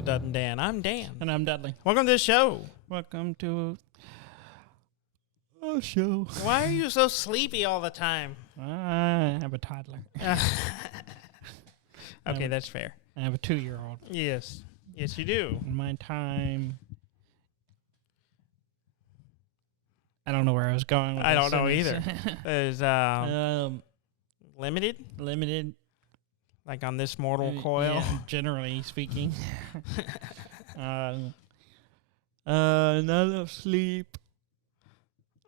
to Dud and Dan. I'm Dan. And I'm Dudley. Welcome to the show. Welcome to our show. Why are you so sleepy all the time? I have a toddler. Okay, that's fair. I have a 2-year-old. Yes. Yes, you do. In my time... I don't know where I was going with I this don't know sentence. either. There's limited? Limited. Like on this mortal coil? Yeah, generally speaking. Not enough sleep.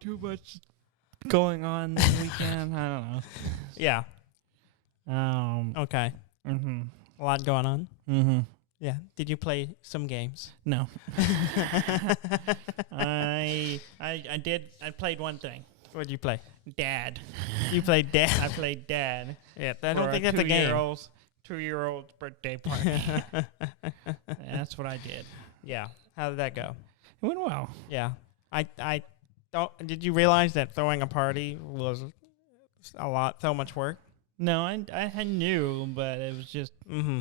Too much going on this weekend. I don't know. Yeah. Okay. Mm-hmm. A lot going on. Mm-hmm. Yeah. Did you play some games? No. I did. I played one thing. What did you play? Dad. You played Dad? I played Dad. Yeah, I don't think that's a game. 2-year-old's birthday party. That's what I did. Yeah. How did that go? It went well. Yeah. I don't. Did you realize that throwing a party was so much work? No, I knew, but it was just... Mm-hmm.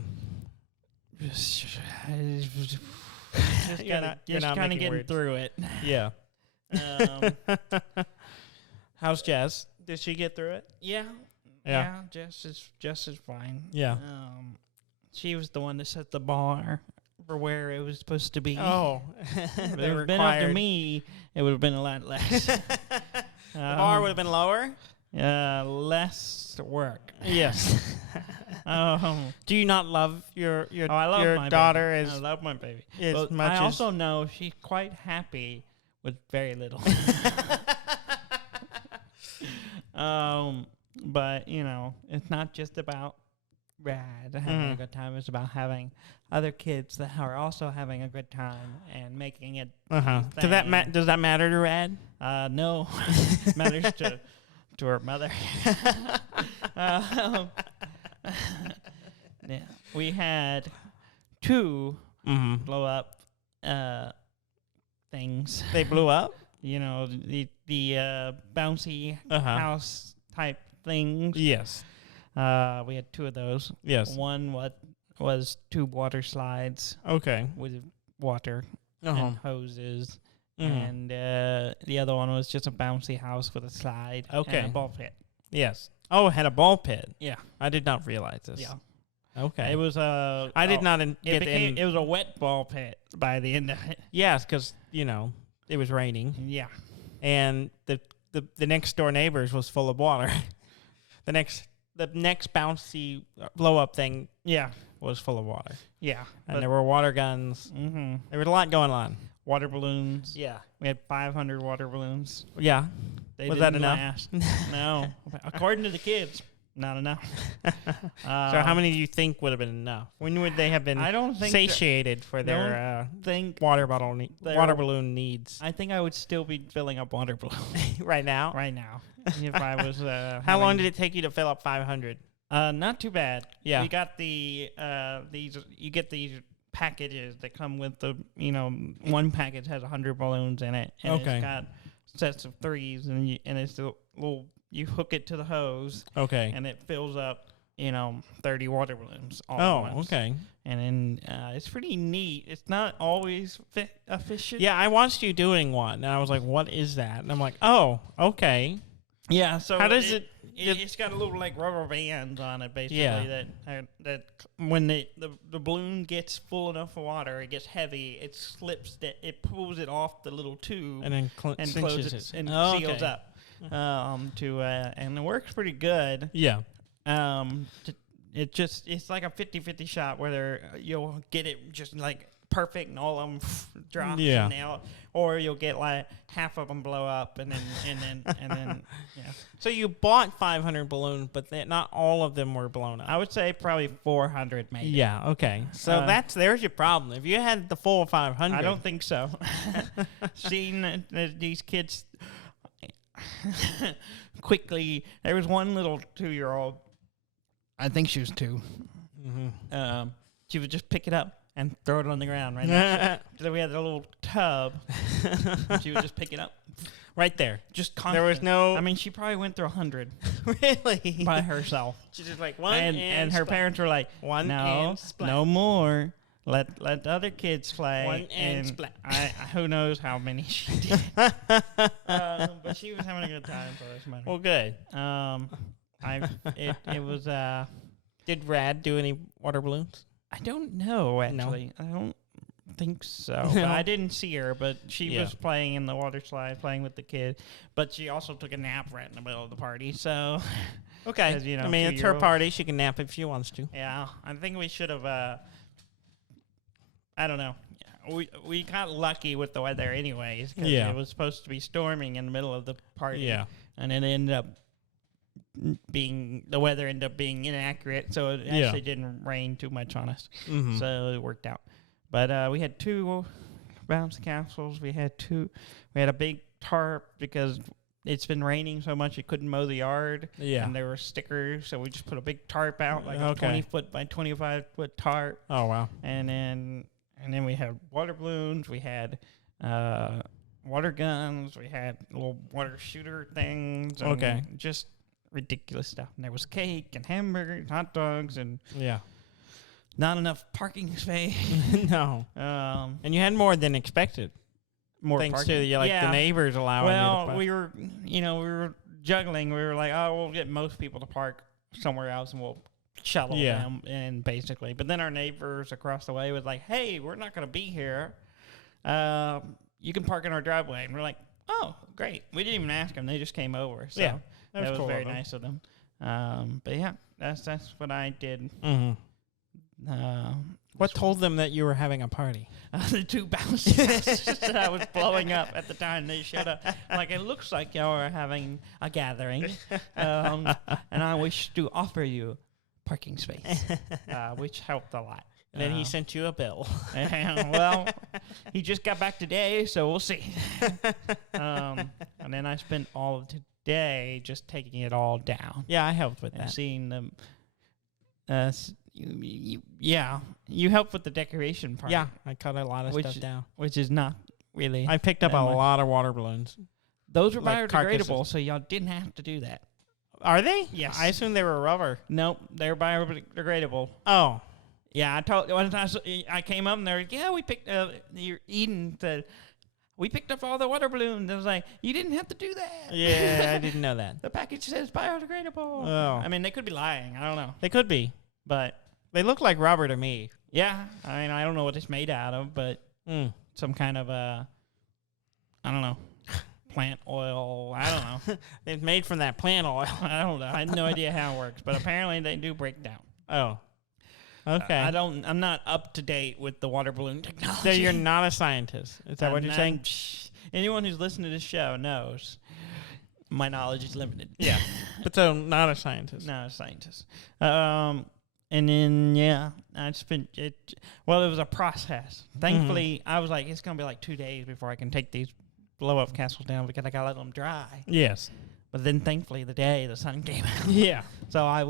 Just You're not kind of making getting words. through it. Yeah. How's Jess? Did she get through it? Yeah. Jess is fine. Yeah. She was the one that set the bar for where it was supposed to be. Oh, if it would have been up to me, it would have been a lot less. The bar would have been lower. Less work. Yes. Do you not love your I love your my daughter baby. as I love my baby. as much I as also know she's quite happy with very little. But it's not just about Rad having a good time. It's about having other kids that are also having a good time and making it. Does that matter to Rad? No, matters to her mother. Yeah, we had 2 blow up things. They blew up. The bouncy house type things. Yes. We had 2 of those. Yes. One was 2 water slides. Okay. With water and hoses. And the other one was just a bouncy house with a slide and a ball pit. Yes. Oh, it had a ball pit. Yeah. I did not realize this. Yeah. Okay. It was a... I did not get in... It was a wet ball pit by the end of it. Yes, because, it was raining. Yeah. And the next door neighbors was full of water. The next bouncy blow-up thing was full of water. Yeah. And there were water guns. Mm-hmm. There was a lot going on. Water balloons. Yeah. We had 500 water balloons. Yeah. Was that enough? Last. No. According to the kids, not enough. So how many do you think would have been enough? When would they have been satiated for their water balloon needs? I think I would still be filling up water balloons. Right now? Right now. If I was... How long did it take you to fill up 500? Not too bad. Yeah. We got you get these packages that come with the, one package has 100 balloons in it. And it's got sets of 3s, and it's a little, you hook it to the hose. Okay. And it fills up, 30 water balloons all at once. Okay. And then it's pretty neat. It's not always efficient. Yeah, I watched you doing one, and I was like, what is that? And I'm like, oh, okay. Yeah, so how does it's got a little rubber bands on it, basically, that when the balloon gets full enough of water, it gets heavy, it slips, it pulls it off the little tube and then closes it and seals up. And it works pretty good. Yeah. It's like a 50-50 shot where you'll get it just like perfect and all of them drop and out, or you'll get like half of them blow up and then yeah. So you bought 500 balloons, but not all of them were blown up. I would say probably 400 maybe. Yeah. Okay. So there's your problem. If you had the full 500, I don't think so. Seeing these kids quickly, there was one little 2-year-old. I think she was 2. Mm-hmm. She would just pick it up and throw it on the ground right now. So we had a little tub. She would just pick it up. Right there. Just constant. There was no... I mean, she probably went through 100. Really? By herself. She's just like, one and her parents were like, one no, and splat. no more. let the other kids play. One and splat. Who knows how many she did. But she was having a good time, so that's my. Well, good. It was. Did Rad do any water balloons? I don't know, actually. No. I don't think so. But I didn't see her, but she was playing in the water slide, playing with the kid. But she also took a nap right in the middle of the party, so... Okay. You know, I mean, it's her party. She can nap if she wants to. Yeah. I think we should have... I don't know. We got lucky with the weather anyways, because it was supposed to be storming in the middle of the party. Yeah. And it ended up... the weather ended up being inaccurate, so it actually didn't rain too much on us. Mm-hmm. So it worked out. But we had 2 bouncy castles. We had a big tarp because it's been raining so much it couldn't mow the yard. Yeah. And there were stickers, so we just put a big tarp out, like a 20-foot by 25-foot tarp. Oh, wow. And then we had water balloons. We had water guns. We had little water shooter things. Okay. Just ridiculous stuff. And there was cake and hamburgers, hot dogs, and not enough parking space. No. And you had more than expected. More thanks parking. to the neighbors allowing you to park. we were juggling. We were like, oh, we'll get most people to park somewhere else, and we'll shuttle them in, basically. But then our neighbors across the way was like, hey, we're not going to be here. You can park in our driveway. And we're like, oh, great. We didn't even ask them. They just came over. So that was cool very nice of them. But yeah, that's what I did. Mm-hmm. What told them that you were having a party? The 2 bouncy houses that I was blowing up at the time. They showed up. Like, it looks like y'all are having a gathering, and I wish to offer you parking space, which helped a lot. And then he sent you a bill. Well, he just got back today, so we'll see. And then I spent all of today just taking it all down. Yeah, I helped with and that. Seeing them. You helped with the decoration part. Yeah, I cut a lot of stuff down. Which is not really. I picked up a lot of water balloons. Those were biodegradable, so y'all didn't have to do that. Are they? Yes. I assumed they were rubber. Nope, they're biodegradable. Oh. Yeah, I told one time I came up and they were like, we picked Eden said, we picked up all the water balloons. I was like, you didn't have to do that. Yeah, I didn't know that. The package says biodegradable. Oh. I mean, they could be lying. I don't know. They could be. But they look like rubber to me. Yeah. I mean, I don't know what it's made out of, but some kind of I don't know, plant oil. I don't know. It's made from that plant oil. I don't know. I had no idea how it works, but apparently they do break down. Oh. Okay. I'm not up to date with the water balloon technology. So you're not a scientist. Is that what you're saying? Anyone who's listened to this show knows my knowledge is limited. Yeah. But so not a scientist. Not a scientist. And then, I spent it. Well, it was a process. Thankfully, I was like, it's going to be like 2 days before I can take these blow-up castles down because I got to let them dry. Yes. But then, thankfully, the sun came out. Yeah. So I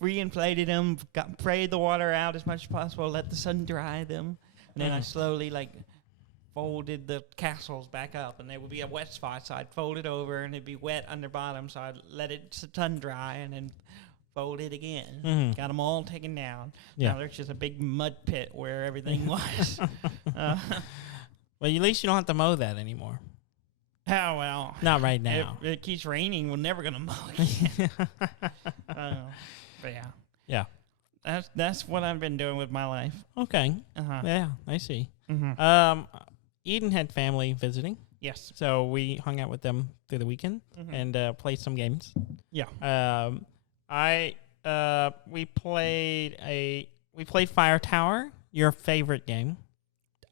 re-inflated them, sprayed the water out as much as possible, let the sun dry them. And then I slowly, folded the castles back up. And there would be a wet spot, so I'd fold it over, and it'd be wet under bottom. So I'd let it sun dry, and then fold it again. Mm-hmm. Got them all taken down. Yeah. Now there's just a big mud pit where everything was. Well, at least you don't have to mow that anymore. Oh, well. Not right now. If it keeps raining, we're never going to mow again. But yeah. Yeah. That's what I've been doing with my life. Okay. Uh-huh. Yeah, I see. Mm-hmm. Eden had family visiting. Yes. So we hung out with them through the weekend and played some games. Yeah. We played Fire Tower, your favorite game.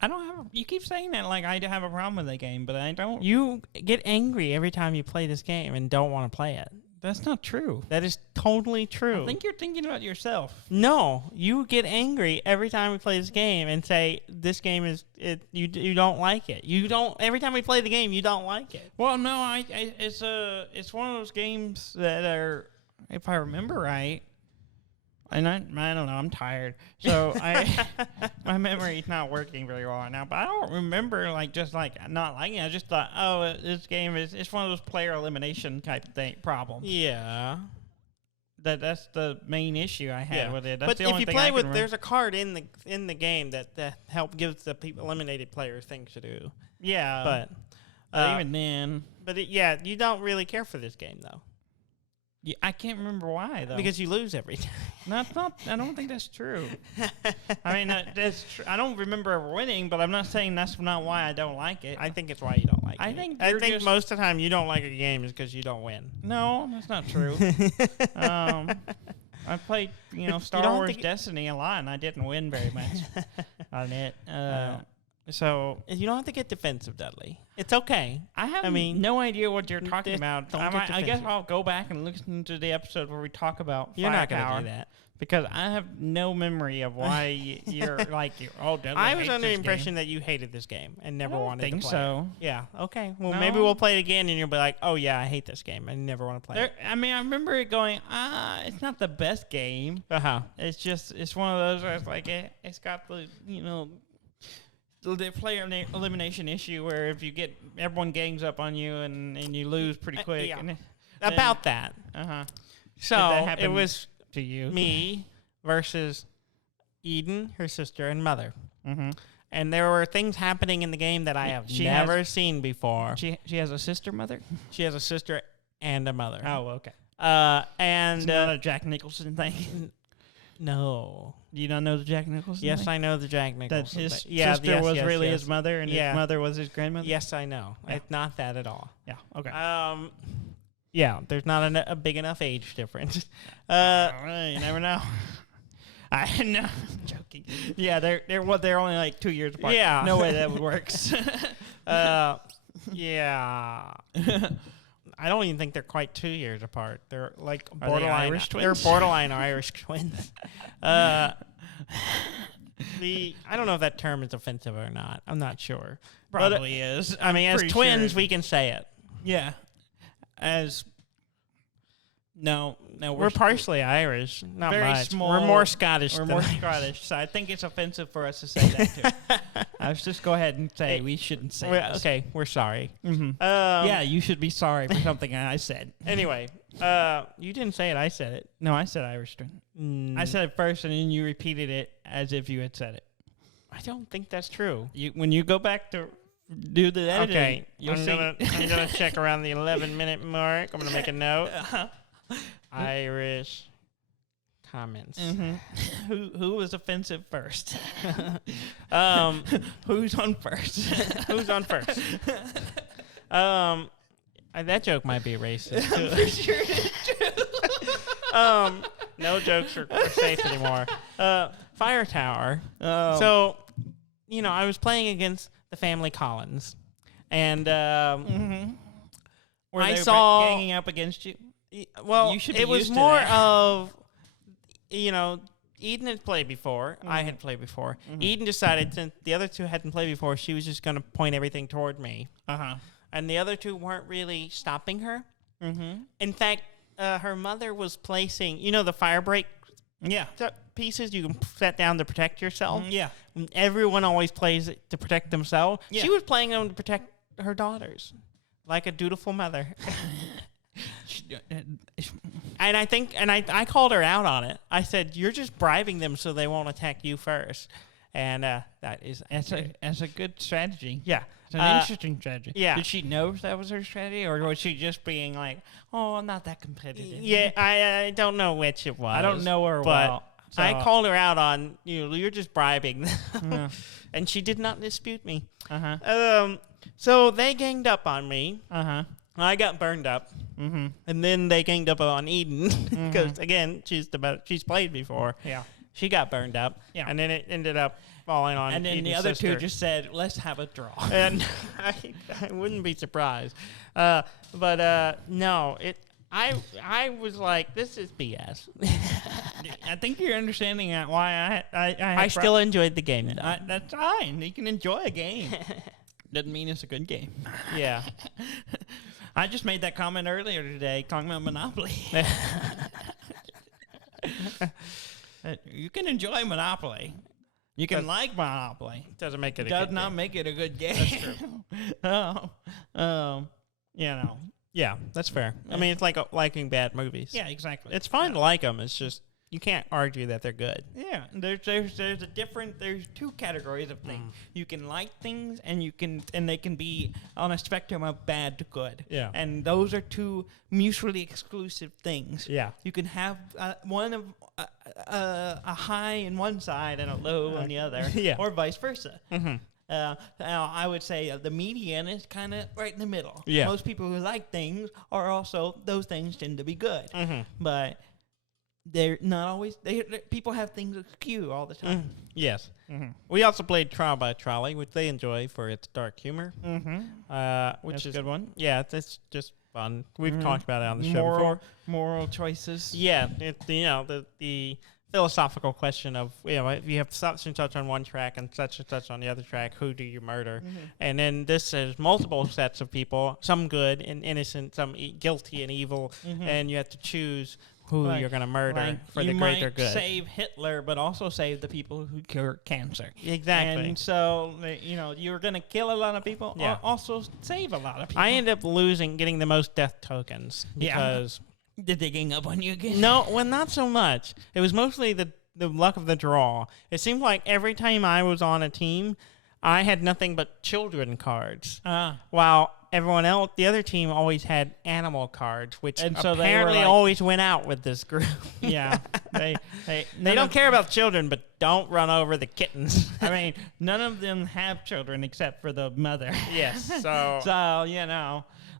I don't have. You keep saying that like I have a problem with that game, but I don't. You get angry every time you play this game and don't want to play it. That's not true. That is totally true. I think you're thinking about yourself. No, you get angry every time we play this game and say this game is it. You don't like it. You don't. Every time we play the game, you don't like it. Well, no, it's one of those games that are, if I remember right. And I don't know, I'm tired. So my memory's not working very well right now. But I don't remember not liking it. I just thought, this game it's one of those player elimination type problems. Yeah. That's the main issue I had with it. That's but the if only you thing play I can with, remember. there's a card in the game that gives the eliminated players things to do. Yeah, but even then, you don't really care for this game though. Yeah, I can't remember why though. Because you lose every time. No, it's not. I don't think that's true. I mean, that's I don't remember ever winning, but I'm not saying that's not why I don't like it. I think it's why you don't like it. I think most of the time you don't like a game is because you don't win. No, that's not true. I played, Star Wars Destiny a lot, and I didn't win very much on it. So you don't have to get defensive, Dudley. It's okay. I have no idea what you're talking about. I guess I'll go back and listen to the episode where we talk about You're not going to do that. Because I have no memory of why you're like, Dudley I was under the impression that you hated this game and never wanted to play so. it. Yeah, okay. Well, maybe we'll play it again and you'll be like, oh, yeah, I hate this game. I never want to play it. I remember it going, it's not the best game. Uh-huh. It's one of those where it's like, it's got the, the player elimination issue where if you get, everyone gangs up on you and you lose pretty quick. Yeah. And about that. Uh-huh. So it was to you, me versus Eden, her sister, and mother. Mm-hmm. And there were things happening in the game that I have never seen before. She has a sister, mother? She has a sister and a mother. Oh, okay. And it's not a Jack Nicholson thing. No. You don't know the Jack Nicholson Yes, thing? I know the Jack Nicholson That his thing. sister was really his mother and his mother was his grandmother? Yes, I know. Yeah. It's not that at all. Yeah, okay. Yeah, there's not a big enough age difference. You never know. I know. I'm joking. Yeah, they're only like 2 years apart. Yeah. No way that would work. Yeah. I don't even think they're quite 2 years apart. They're like borderline Irish twins. They're borderline Irish twins. I don't know if that term is offensive or not. I'm not sure. Probably is. I mean, as twins, we can say it. Yeah. We're partially Irish, not very much. small. We're more Scottish. We're more Scottish, so I think it's offensive for us to say that too. Let's just go ahead and say we shouldn't say this. Okay, we're sorry. Mm-hmm. Yeah, you should be sorry for something I said. Anyway, you didn't say it. I said it. No, I said Irish twin. I said it first, and then you repeated it as if you had said it. I don't think that's true. When you go back to do the editing, okay, you'll see. I'm gonna check around the 11-minute mark. I'm gonna make a note. Irish comments. Mm-hmm. Who was offensive first? Who's on first? Who's on first? That joke might be racist. I'm pretty sure it is too. No jokes are safe anymore. Fire Tower. Oh. So, I was playing against the family Collins, and Were I they saw ganging up against you. Well, you should be it was used to more that. of, Eden had played before. I had played before. Eden decided, since the other two hadn't played before, she was just going to point everything toward me. And the other two weren't really stopping her. In fact, her mother was placing, the fire break pieces you can set down to protect yourself. Yeah. Everyone always plays it to protect themselves. Yeah. She was playing them to protect her daughters, like a dutiful mother. And I called her out on it. I said, "You're just bribing them so they won't attack you first." And that's a good strategy. Yeah, it's an interesting strategy. Yeah. Did she know that was her strategy, or was she just being like, "Oh, I'm not that competitive"? Yeah, I don't know which it was. I don't know her but well. So. I called her out on you're just bribing them, and she did not dispute me. So they ganged up on me. I got burned up, and then they ganged up on Eden because again she's played before. Yeah, she got burned up. Yeah, and then it ended up falling on. And then Eden's the other sister. two just said, "Let's have a draw." And I wouldn't be surprised. But no, I was like, this is BS. I think you're understanding why I still enjoyed the game. That's fine. You can enjoy a game. Doesn't mean it's a good game. Yeah. I just made that comment earlier today talking about Monopoly. You can enjoy Monopoly. You can like Monopoly. Doesn't make it. Does not make it a good game. That's true. Yeah, that's fair. I mean, it's like liking bad movies. Yeah, exactly. It's fine to like them. It's just you can't argue that they're good. Yeah, there's two categories of things. You can like things, and they can be on a spectrum of bad to good. Yeah, and those are two mutually exclusive things. Yeah, you can have a high in one side and a low on the other, or vice versa. Mm-hmm. Now, I would say the median is kind of right in the middle. Yeah. Most people who like things are also, those things tend to be good. Mm-hmm. But they're not always, people have things askew all the time. Mm-hmm. Yes. Mm-hmm. We also played Trial by Trolley, which they enjoy for its dark humor. Mm-hmm. Which is a good one. Yeah, it's just fun. We've talked about it on the show before. Moral choices. Yeah. The philosophical question of, if you have such and such on one track and such on the other track, who do you murder? Mm-hmm. And then this is multiple sets of people, some good and innocent, some guilty and evil, and you have to choose who you're going to murder for the greater good. You might save Hitler, but also save the people who cure cancer. Exactly. And so, you're going to kill a lot of people, or also save a lot of people. I end up getting the most death tokens because... Did they gang up on you again? No, well, not so much. It was mostly the luck of the draw. It seemed like every time I was on a team, I had nothing but children cards. While everyone else, the other team, always had animal cards, which apparently always went out with this group. Yeah. They don't care about children, but don't run over the kittens. I mean, none of them have children except for the mother. Yes. So,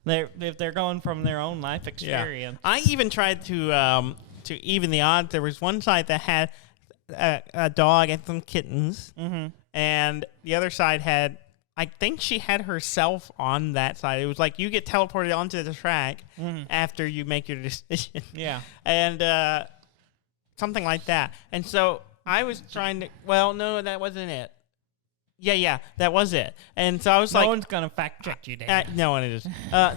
if they're going from their own life experience. Yeah. I even tried to even the odds. There was one side that had a dog and some kittens, and the other side had, I think she had herself on that side. It was like you get teleported onto the track after you make your decision. Yeah. And something like that. And so I was trying to, well, no, that wasn't it. Yeah, that was it. And so I was no one's going to fact check you, Dan. No one is.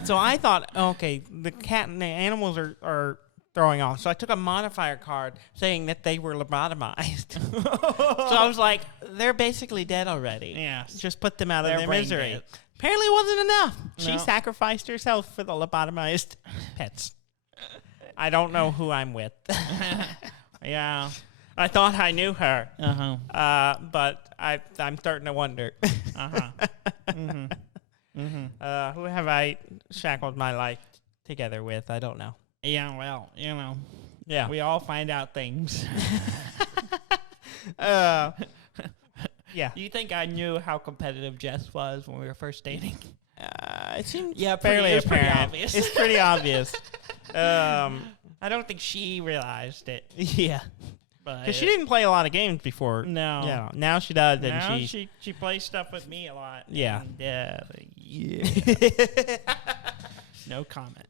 So I thought, okay, the cat and the animals are throwing off. So I took a modifier card saying that they were lobotomized. So I was like, they're basically dead already. Yeah. Just put them out of their misery. Dead. Apparently it wasn't enough. No. She sacrificed herself for the lobotomized pets. I don't know who I'm with. Yeah. I thought I knew her, but I'm starting to wonder. Who have I shackled my life together with? I don't know. Yeah, well, yeah, we all find out things. Yeah. Do you think I knew how competitive Jess was when we were first dating? It seemed fairly apparent. Pretty obvious. It's pretty obvious. I don't think she realized it. Yeah. Because she didn't play a lot of games before. No. Yeah. Now she does. Now and she plays stuff with me a lot. Yeah. And, no comment.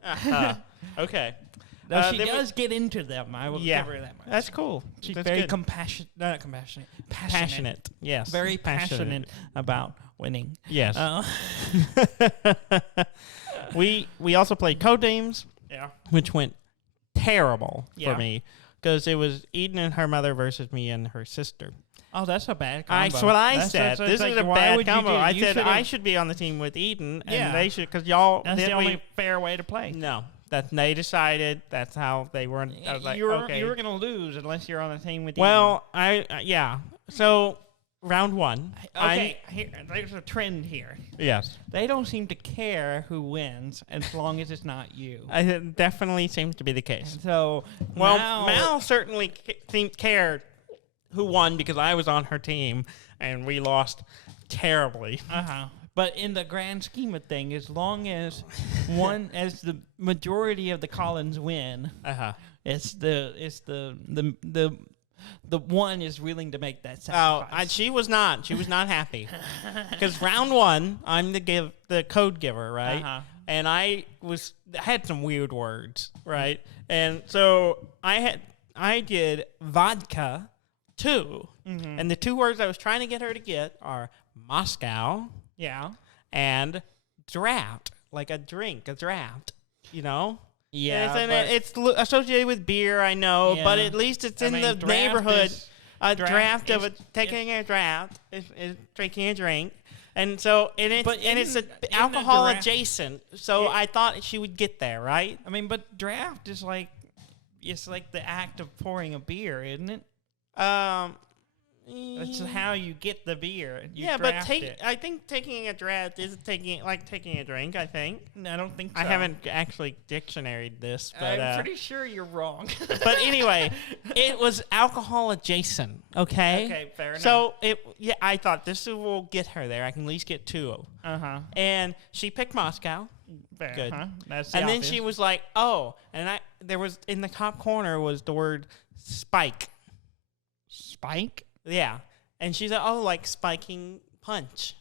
Okay. No, she does get into them. I will give her that much. That's cool. She's That's very good. passionate. Yes. Very passionate about winning. Yes. We also played Codenames. Yeah. Which went terrible for me. Because it was Eden and her mother versus me and her sister. Oh, that's a bad combo. That's what I said. This is a bad combo. I said I should be on the team with Eden, and they should, because y'all... That's the only fair way to play. No. They decided that's how they weren't... I was like, okay. You were going to lose unless you're on the team with Eden. Well, yeah. So, round one. Okay, there's a trend here. Yes. They don't seem to care who wins as long as it's not you. It definitely seems to be the case. So, Mal certainly cared who won because I was on her team and we lost terribly. But in the grand scheme of things, as long as as the majority of the Collins win, it's the one is willing to make that sacrifice. She was not. She was not happy because round one, I'm the code giver, right? And I had some weird words, right? And so I did vodka 2, and the 2 words I was trying to get her to get are Moscow, and draft, like a drink, a draft, Yeah, it's associated with beer, I know, but at least it's in the neighborhood. Taking a draft is drinking a drink, And so, it's alcohol adjacent. So I thought she would get there, right? I mean, but draft is like, it's like the act of pouring a beer, isn't it? That's how you get the beer. I think taking a draft is taking a drink. I think. No, I don't think so. I haven't actually dictionaried this, but I'm pretty sure you're wrong. But anyway, it was alcohol adjacent. Okay. Okay, fair enough. So I thought this will get her there. I can at least get 2. And she picked Moscow. Fair. Good. That's and then she was like, "Oh," and there was in the top corner was the word spike. Spike. Yeah. And she's like, "Oh, like spiking punch."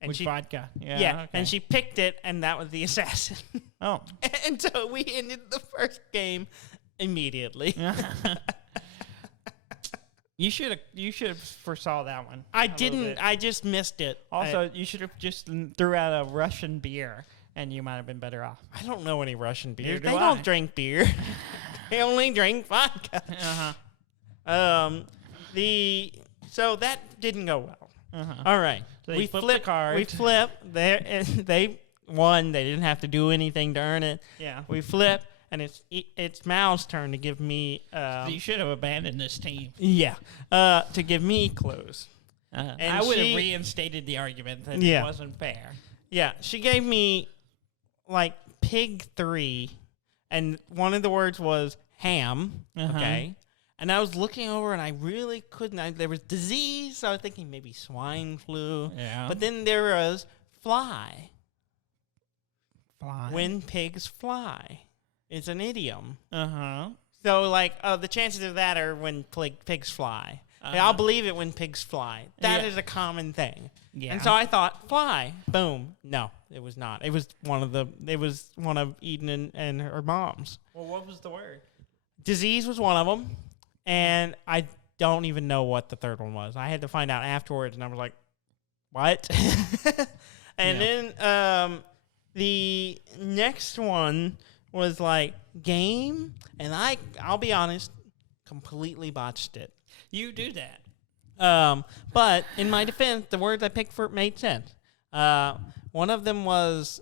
And with vodka. Yeah. Okay. And she picked it, and that was the assassin. Oh. And so we ended the first game immediately. You should have foresaw that one. I didn't. I just missed it. Also, you should have just threw out a Russian beer, and you might have been better off. I don't know any Russian beer. Neither They do don't drink beer. They only drink vodka. So that didn't go well. All right. So we flipped the card. We flipped. They won. They didn't have to do anything to earn it. Yeah. We flipped, and it's Mal's turn to give me. You should have abandoned this team. Yeah. To give me clues. And I would have reinstated the argument that it wasn't fair. Yeah. She gave me like pig 3, and one of the words was ham. Okay. And I was looking over, and I really couldn't. There was disease, so I was thinking maybe swine flu. Yeah. But then there was fly. Fly. When pigs fly. It's an idiom. So, like, the chances of that are when pigs fly. I'll believe it when pigs fly. That is a common thing. Yeah. And so I thought, fly. Boom. No, it was not. It was one of Eden and her mom's. Well, what was the word? Disease was one of them. And I don't even know what the third one was. I had to find out afterwards, and I was like, what? And then the next one was like game, and I'll be honest, completely botched it. You do that. But in my defense, the words I picked for it made sense. One of them was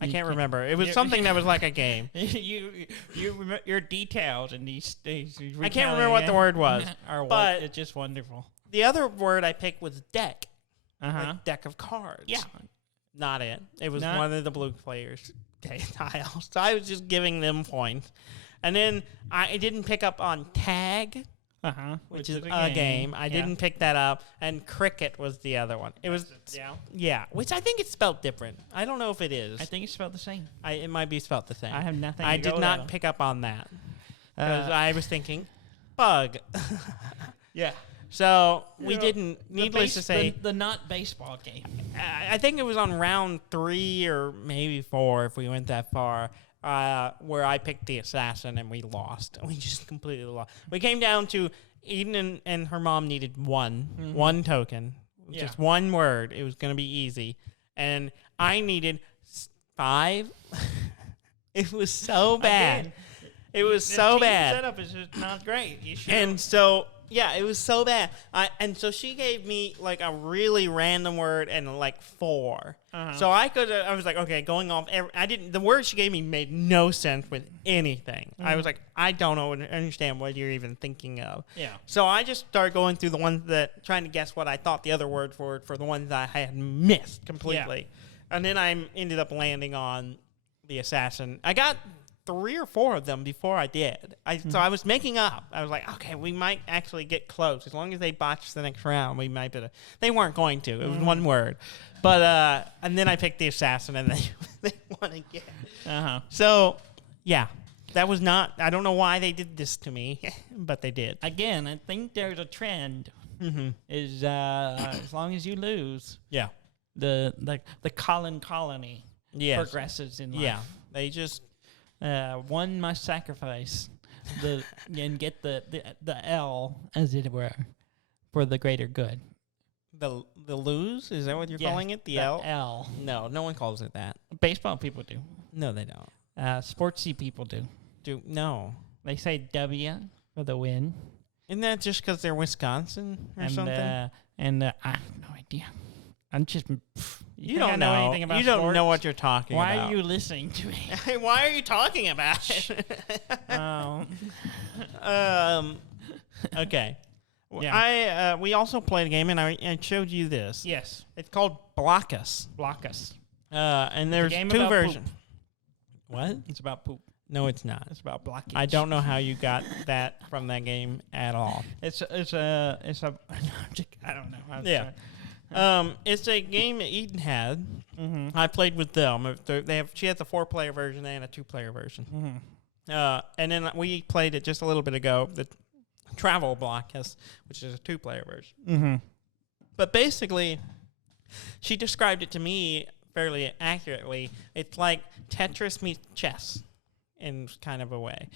I can't remember. It was something that was like a game. You're detailed in these days. I can't remember what the word was. But it's just wonderful. The other word I picked was deck. Like deck of cards. Yeah. Not it. It was one of the blue players' tiles. So I was just giving them points. And then I didn't pick up on tag. Which is a game. I didn't pick that up, and cricket was the other one. It was which I think it's spelled different. I don't know if it is. I think it's spelled the same. It might be spelled the same. I have nothing. I did not pick up on that because I was thinking bug. Yeah. So we didn't. Needless to say, the not baseball game. I think it was on round 3 or maybe 4 if we went that far. Where I picked the assassin and we lost. We just completely lost. We came down to Eden and her mom needed one token, just one word. It was going to be easy. And I needed 5. It was so bad. Again, it was so bad. The setup is just not great. And so... yeah, it was so bad. And so she gave me like a really random word and like 4. So I was like, okay, going off. The word she gave me made no sense with anything. I was like, I don't understand what you're even thinking of. Yeah. So I just started going through the ones trying to guess what I thought the other words were for the ones that I had missed completely. Yeah. And then I ended up landing on the assassin. I got 3 or 4 of them before I did. So I was making up. I was like, okay, we might actually get close. As long as they botch the next round, we might be. They weren't going to. It was one word. But, and then I picked the assassin, and they won again. So, yeah. That was not, I don't know why they did this to me, but they did. Again, I think there's a trend. Is as long as you lose, the Colin colony progresses in life. Yeah, they just... one must sacrifice and get the L, as it were, for the greater good. The lose? Is that what you're calling it? The L? L. No one calls it that. Baseball people do. No, they don't. Sportsy people do. No. They say W for the win. Isn't that just because they're Wisconsin or something? I have no idea. I'm just. You don't know anything about sports? You don't know what you're talking about. Why are you listening to me? Why are you talking about it? Okay. Yeah. We also played a game, and I showed you this. Yes. It's called Blokus. And there's two versions. What? It's about poop. No, it's not. It's about blockage. I don't know how you got that from that game at all. It's a. I don't know. Yeah. It's a game that Eden had. Mm-hmm. I played with them. She has a 4-player version and a 2-player version. Mm-hmm. And then we played it just a little bit ago. The Travel Blokus, which is a 2-player version. Mm-hmm. But basically, she described it to me fairly accurately. It's like Tetris meets chess in kind of a way,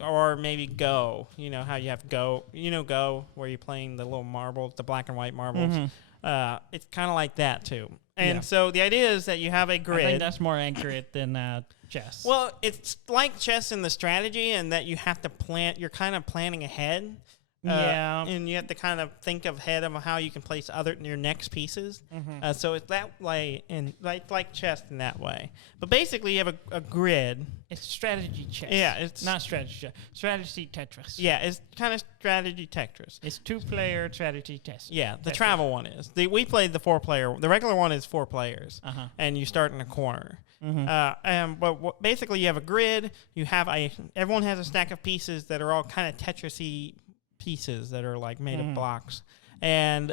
or maybe Go. You know how you have Go. You know Go, where you're playing the little marbles, the black and white marbles. Mm-hmm. It's kind of like that too. And so the idea is that you have a grid. I think that's more accurate than chess. Well, it's like chess in the strategy, and that you have to plan. You're kind of planning ahead. And you have to kind of think ahead of how you can place your next pieces. Mm-hmm. So it's that way, and like chess in that way. But basically, you have a grid. It's strategy chess. Yeah, it's not strategy chess. Strategy Tetris. Yeah, it's kind of strategy Tetris. It's 2-player strategy chess. Yeah, the travel one is. We played the 4-player. The regular one is 4 players, and you start in a corner. Mm-hmm. But basically, you have a grid. Everyone has a stack of pieces that are all kind of Tetris-y pieces that are like made of blocks, and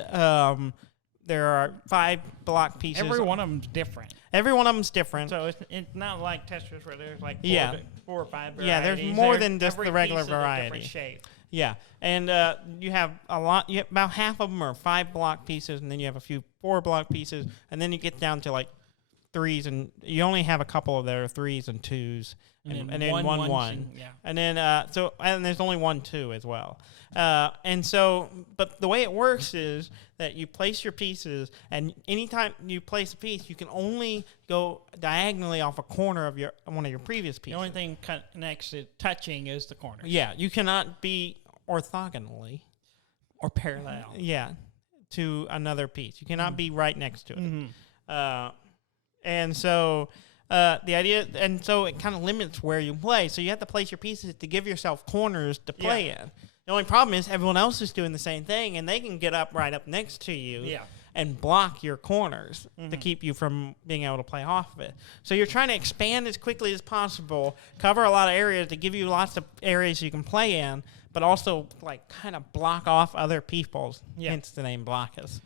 there are 5 block pieces. Every one of them's different. So it's not like Tetris where there's like 4 or 5 varieties. Yeah, there's more than just the regular piece variety. Is a different shape. Yeah, and you have a lot. You have about half of them are 5 block pieces, and then you have a few 4 block pieces, and then you get down to like 3s, and you only have a couple of there 3s and 2s. And then one. Yeah. And then and there's only 1 2 as well. And so, but the way it works is that you place your pieces, and anytime you place a piece, you can only go diagonally off a corner of one of your previous pieces. The only thing next to touching is the corner. Yeah, you cannot be orthogonally or parallel. Yeah, to another piece. You cannot be right next to it. Mm-hmm. And so. The idea, and so it kind of limits where you play. So you have to place your pieces to give yourself corners to play in. The only problem is everyone else is doing the same thing, and they can get right up next to you and block your corners to keep you from being able to play off of it. So you're trying to expand as quickly as possible, cover a lot of areas to give you lots of areas you can play in, but also like kind of block off other people's. Hence the name Blokus.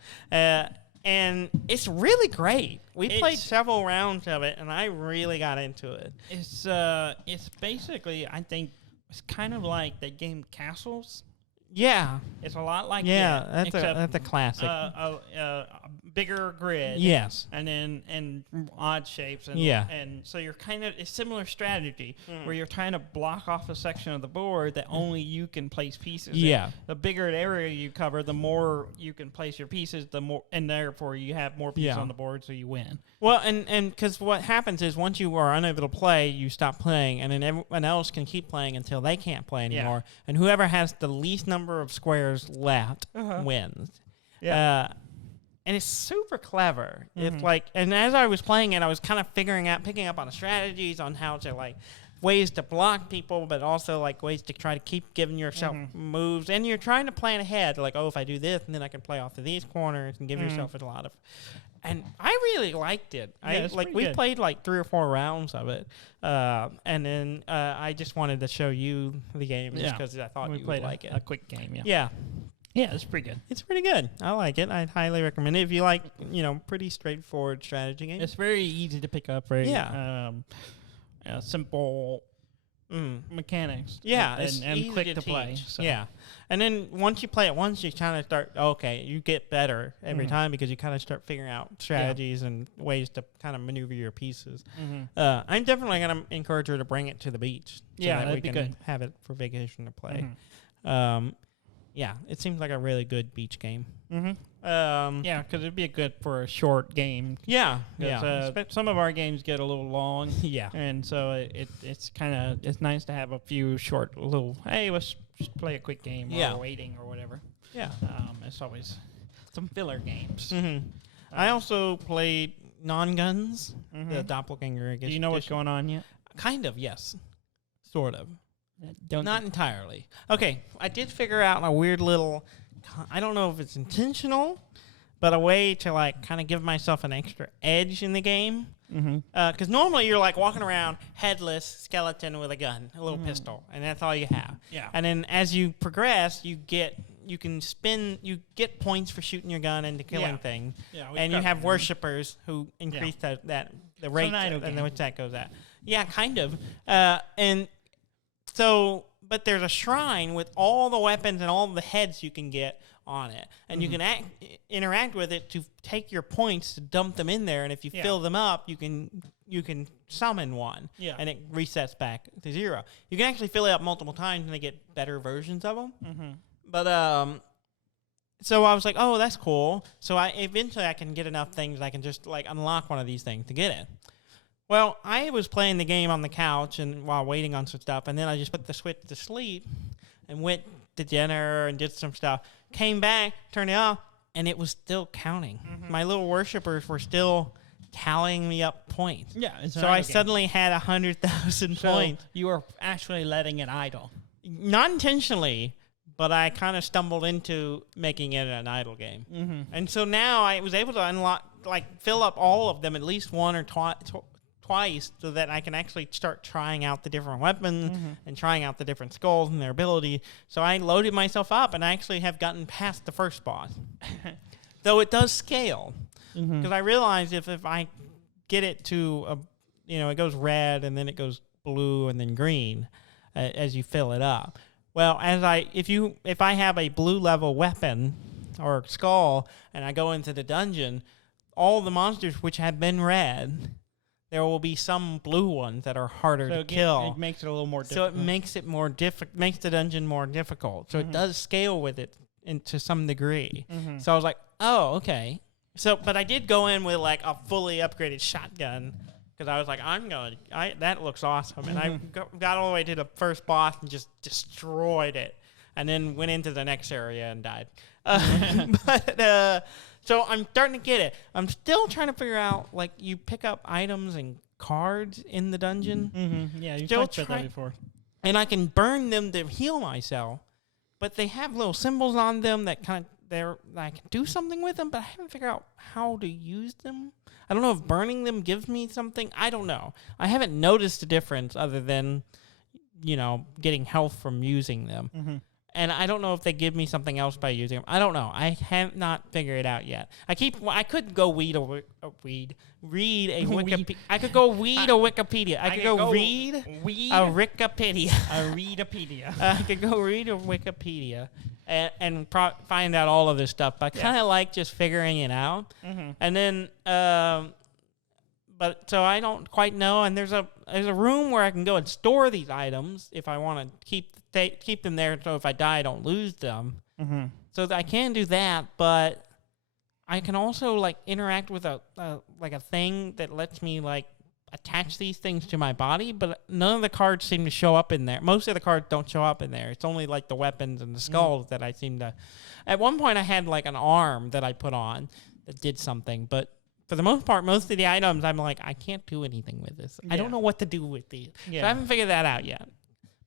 And it's really great. We played several rounds of it, and I really got into it. It's basically, I think, it's kind of like the game Castles. Yeah. It's a lot like that. That's a classic. A bigger grid. Yes. And then odd shapes. And, and so you're kind of, it's similar strategy where you're trying to block off a section of the board that only you can place pieces in. The bigger area you cover, the more you can place your pieces, and therefore you have more pieces on the board, so you win. Well, and because what happens is once you are unable to play, you stop playing, and then everyone else can keep playing until they can't play anymore. And whoever has the least number of squares left wins. And it's super clever. It's like, and as I was playing it, I was kind of picking up on strategies on how to like ways to block people, but also like ways to try to keep giving yourself moves. And you're trying to plan ahead, like, oh, if I do this, and then I can play off of these corners and give yourself a lot of. And I really liked it. We played like 3 or 4 rounds of it, and then I just wanted to show you the game just because I thought you would like it. A quick game, Yeah, it's pretty good. It's pretty good. I like it. I'd highly recommend it if you like, pretty straightforward strategy game. It's very easy to pick up. Simple mechanics. Yeah, and quick to play. So. Yeah, and then once you play it once, you kind of start. Okay, you get better every time because you kind of start figuring out strategies and ways to kind of maneuver your pieces. I'm definitely gonna encourage her to bring it to the beach. So that we can have it for vacation to play. yeah, it seems like a really good beach game. Yeah, because it'd be good for a short game. Yeah, some of our games get a little long. Yeah, and so it's nice to have a few short little. Hey, let's just play a quick game while we're waiting or whatever. Yeah, it's always some filler games. I also played Nongunz, the Doppelganger Edition. Do you know what's going on yet? Kind of, yes, sort of. Not entirely. Okay, I did figure out a weird little. I don't know if it's intentional, but a way to like kind of give myself an extra edge in the game. Because normally you're like walking around headless skeleton with a gun, a little pistol, and that's all you have. Yeah. And then as you progress, you get points for shooting your gun into killing things. Yeah. And you have worshippers who increase the rate and which that goes at. Yeah, kind of. And so. But there's a shrine with all the weapons and all the heads you can get on it. And you can interact with it to take your points to dump them in there. And if you fill them up, you can summon one. Yeah. And it resets back to 0. You can actually fill it up multiple times and they get better versions of them. But so I was like, oh, that's cool. So eventually I can get enough things I can just like unlock one of these things to get it. Well, I was playing the game on the couch and while waiting on some stuff, and then I just put the Switch to sleep and went to dinner and did some stuff. Came back, turned it off, and it was still counting. My little worshippers were still tallying me up points. Yeah. So I suddenly had 100,000 points. You were actually letting it idle. Not intentionally, but I kind of stumbled into making it an idle game. And so now I was able to unlock, like, fill up all of them at least one or twice so that I can actually start trying out the different weapons and trying out the different skulls and their ability. So I loaded myself up and I actually have gotten past the first boss. Though it does scale. Because I realized if I get it to, it goes red and then it goes blue and then green as you fill it up. Well, if I have a blue level weapon or skull and I go into the dungeon, all the monsters which have been red, there will be some blue ones that are harder to kill. It makes it a little more So difficult. it makes it makes the dungeon more difficult. So it does scale with it to some degree. So I was like, oh, okay. So, but I did go in with like a fully upgraded shotgun because I was like, that looks awesome. And I got all the way to the first boss and just destroyed it. And then went into the next area and died. So I'm starting to get it. I'm still trying to figure out, like, you pick up items and cards in the dungeon. Yeah, you've talked about that before. And I can burn them to heal myself, but they have little symbols on them that I can do something with them, but I haven't figured out how to use them. I don't know if burning them gives me something. I don't know. I haven't noticed a difference other than, getting health from using them. And I don't know if they give me something else by using them. I don't know. I have not figured it out yet. I could go read a Wikipedia. I could go read a Wikipedia. I could go read a Wikipedia. I could go read a Wikipedia and find out all of this stuff. But I kind of like just figuring it out. And then, but so I don't quite know. And there's a room where I can go and store these items if I want to keep them there, so if I die, I don't lose them. So I can do that, but I can also like interact with a thing that lets me like attach these things to my body. But none of the cards seem to show up in there. Most of the cards don't show up in there. It's only like the weapons and the skulls that I seem to. At one point, I had like an arm that I put on that did something, but for the most part, most of the items, I'm like, I can't do anything with this. I don't know what to do with these. So I haven't figured that out yet.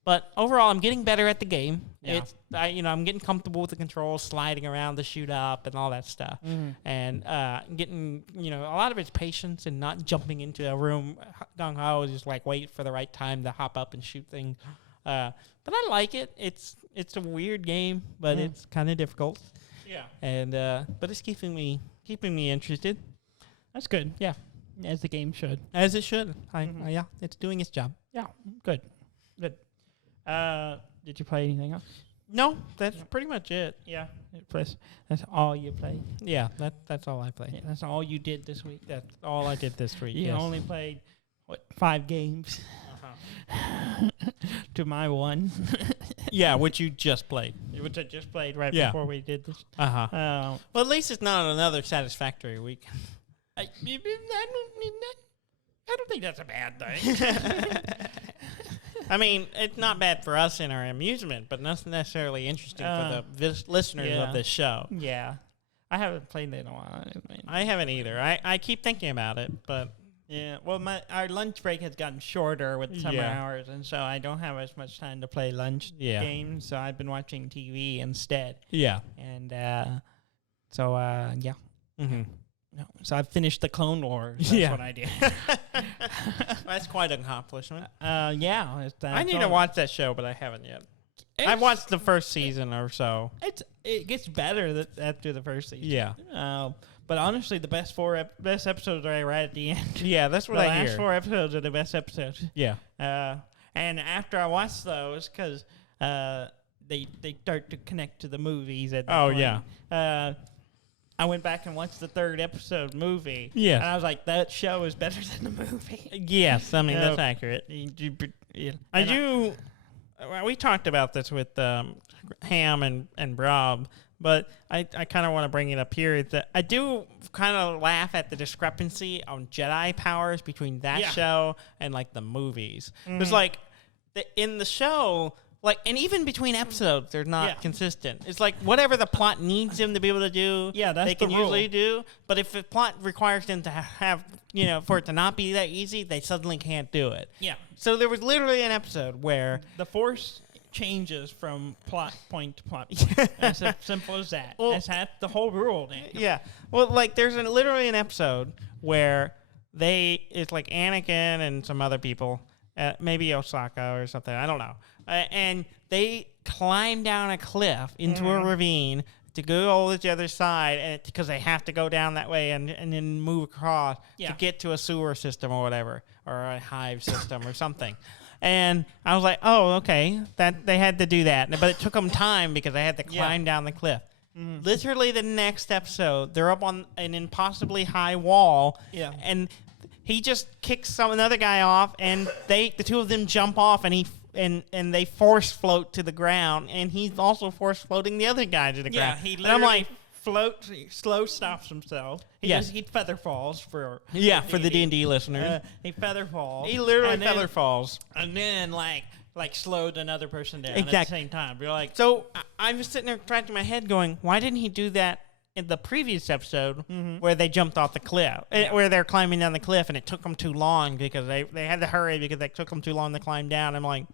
But overall, I'm getting better at the game. Yeah. I'm getting comfortable with the controls, sliding around to shoot up and all that stuff. And getting, a lot of it's patience and not jumping into a room gung-ho, just like wait for the right time to hop up and shoot things. But I like it. It's a weird game, but it's kind of difficult. Yeah. And but it's keeping me interested. That's good. Yeah. As the game should. As it should. Yeah, it's doing its job. Yeah. Good. Did you play anything else? No, that's pretty much it. Yeah. That's all you played? Yeah, that's all I played. Yeah, that's all you did this week? That's all I did this week. You only played, 5 games? To my one. Yeah, which you just played. which I just played right before we did this. Well, at least it's not another Satisfactory week. I don't think that's a bad thing. I mean, it's not bad for us in our amusement, but not necessarily interesting for the listeners of this show. Yeah. I haven't played it in a while. I haven't either. I keep thinking about it, but... Yeah, well, our lunch break has gotten shorter with summer hours, and so I don't have as much time to play lunch games, so I've been watching TV instead. Yeah. And No, so I've finished the Clone Wars. That's what I did. That's quite an accomplishment. Yeah. I need to watch that show, but I haven't yet. I watched the first season or so. It gets better after the first season. Yeah. But honestly, the best episodes are right at the end. Yeah, that's what I hear. The last 4 episodes are the best episodes. Yeah. And after I watched those, because they start to connect to the movies at that point. Yeah. I went back and watched the 3rd episode movie. Yeah. And I was like, that show is better than the movie. Yes, I mean, that's accurate. We talked about this with Ham and Rob, but I kind of want to bring it up here. That I do kind of laugh at the discrepancy on Jedi powers between that show and, like, the movies. Because, like, in the show... Like, and even between episodes, they're not consistent. It's like whatever the plot needs them to be able to do, they can usually do. But if the plot requires them to have, for it to not be that easy, they suddenly can't do it. Yeah. So there was literally an episode where... The Force changes from plot point to plot point. As simple as that. Well, that's the whole rule. Dan. Yeah. Well, like, there's literally an episode where it's like Anakin and some other people, maybe Osaka or something, I don't know. And they climb down a cliff into a ravine to go over to the other side, because they have to go down that way and then move across to get to a sewer system or whatever, or a hive system or something. And I was like, oh, okay, that they had to do that. But it took them time because they had to climb down the cliff. Mm-hmm. Literally the next episode, they're up on an impossibly high wall, and he just kicks another guy off, and the two of them jump off, and they force float to the ground, and he's also force floating the other guy to the ground. Yeah, he literally slow stops himself. He feather falls for the D&D listeners. He feather falls. He literally feather falls, and then like slowed another person down at the same time. You're like, so I was sitting there scratching my head, going, why didn't he do that in the previous episode where they jumped off the cliff, where they're climbing down the cliff, and it took them too long because they had to hurry because it took them too long to climb down. I'm like,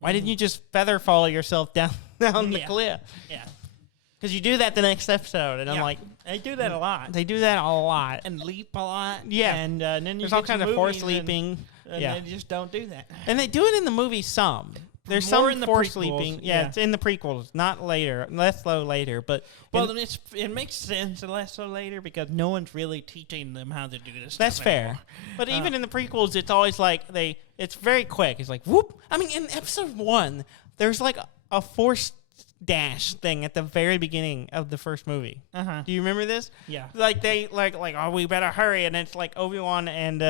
why didn't you just feather fall yourself down the cliff? Yeah. Because you do that the next episode, and I'm like... They do that a lot. They do that a lot. And leap a lot. Yeah. And then there's all kinds of force leaping. And they just don't do that. And they do it in the movie some. There's more some in the force prequels, leaping. Yeah, it's in the prequels, not later. Less so later, but... Well, it makes sense less so later because no one's really teaching them how to do this stuff. That's fair. Anymore. But even in the prequels, it's always like it's very quick. It's like, whoop. I mean, in episode 1, there's like a force dash thing at the very beginning of the first movie. Do you remember this? Yeah. Like they like oh, we better hurry, and it's like Obi-Wan and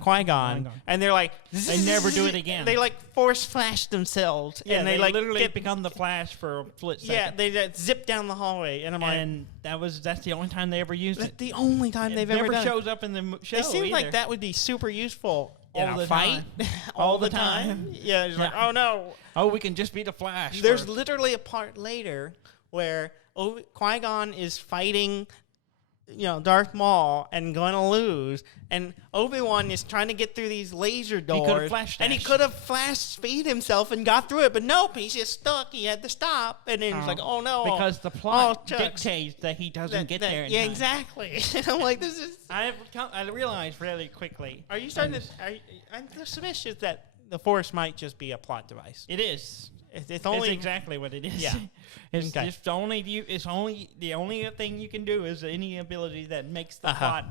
Qui-Gon, and they're like, they never do it again. They like force flash themselves, and they like literally become the Flash for a split second. Yeah, they zip down the hallway, and I'm like, that's the only time they ever used it. That's the only time they've ever done it. Never shows up in the show. It seems like that would be super useful in a fight all the time. Yeah, it's like, oh no, we can just be the Flash. There's literally a part later where Qui-Gon is fighting, Darth Maul and going to lose, and Obi-Wan is trying to get through these laser doors, he could have flash speed himself and got through it, but nope, he's just stuck. He had to stop, and then he's like, oh no, because the plot dictates that he doesn't get there in time. Exactly. And I'm like, this is... I realized really quickly. Are you starting to... I'm suspicious that the Force might just be a plot device. It is. It's only exactly what it is. Yeah. It's just the only thing you can do is any ability that makes the plot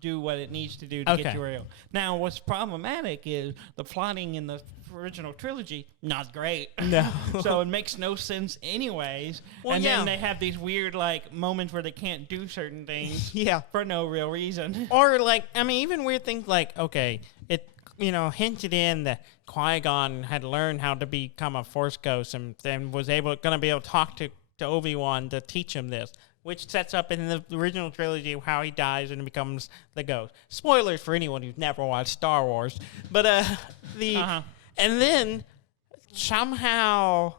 do what it needs to do to get you where you go. Now, what's problematic is the plotting in the original trilogy, not great. No. So it makes no sense anyways. Well, then they have these weird moments where they can't do certain things for no real reason. Or even weird things like, okay, hinted in that Qui-Gon had learned how to become a Force ghost and then was going to be able to talk to Obi-Wan to teach him this, which sets up in the original trilogy how he dies and becomes the ghost. Spoilers for anyone who's never watched Star Wars. But and then somehow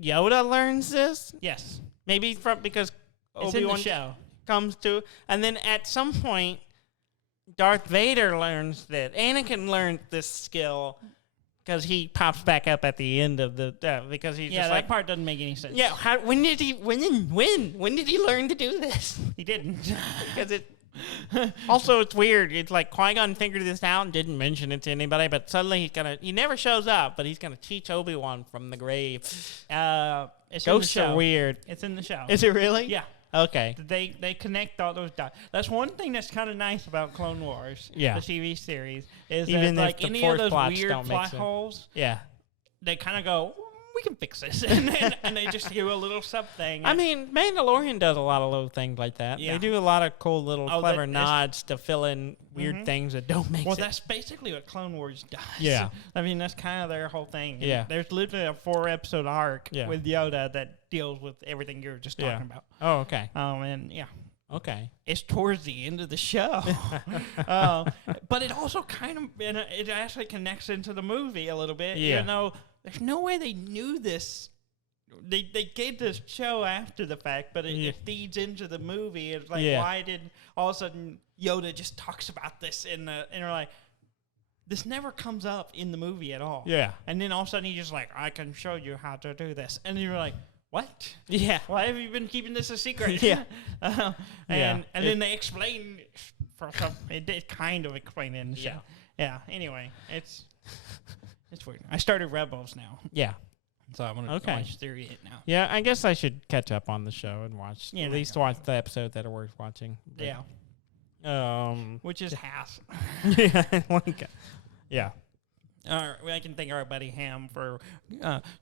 Yoda learns this? Yes. Maybe because Obi-Wan show comes to, and then at some point Darth Vader learns that. Anakin learned this skill because he pops back up at the end of the because he's just that part doesn't make any sense. Yeah, when did he learn to do this? He didn't. Because it also it's weird. It's like Qui-Gon figured this out and didn't mention it to anybody, but suddenly he never shows up, but he's gonna teach Obi-Wan from the grave. Ghosts are weird. It's in the show. Is it really? Yeah. Okay. They connect all those dots. That's one thing that's kind of nice about Clone Wars, the TV series, is even that like any of those weird plot holes, they kind of go, we can fix this, and they just do a little sub thing. I mean, Mandalorian does a lot of little things like that. Yeah. They do a lot of cool little clever nods to fill in weird things that don't make sense. Well, that's basically what Clone Wars does. Yeah. I mean, that's kind of their whole thing. Yeah. And there's literally a 4-episode arc with Yoda that deals with everything you were just talking about. Oh, okay. And okay. It's towards the end of the show. But it also kind of, it actually connects into the movie a little bit. Yeah. Even though there's no way they knew this. They gave this show after the fact, but it feeds into the movie. It's like, why did all of a sudden Yoda just talks about this and you're like, this never comes up in the movie at all. Yeah. And then all of a sudden he's just like, I can show you how to do this. And you're like, what? Yeah. Why have you been keeping this a secret? Yeah. And then they explain it did kind of explain it in the show. Yeah. Anyway, it's weird. I started Rebels now. Yeah. So I'm going to watch through it now. Yeah, I guess I should catch up on the show and watch, at least watch the episodes that are worth watching. But, which is half. Yeah. I can thank our buddy Ham for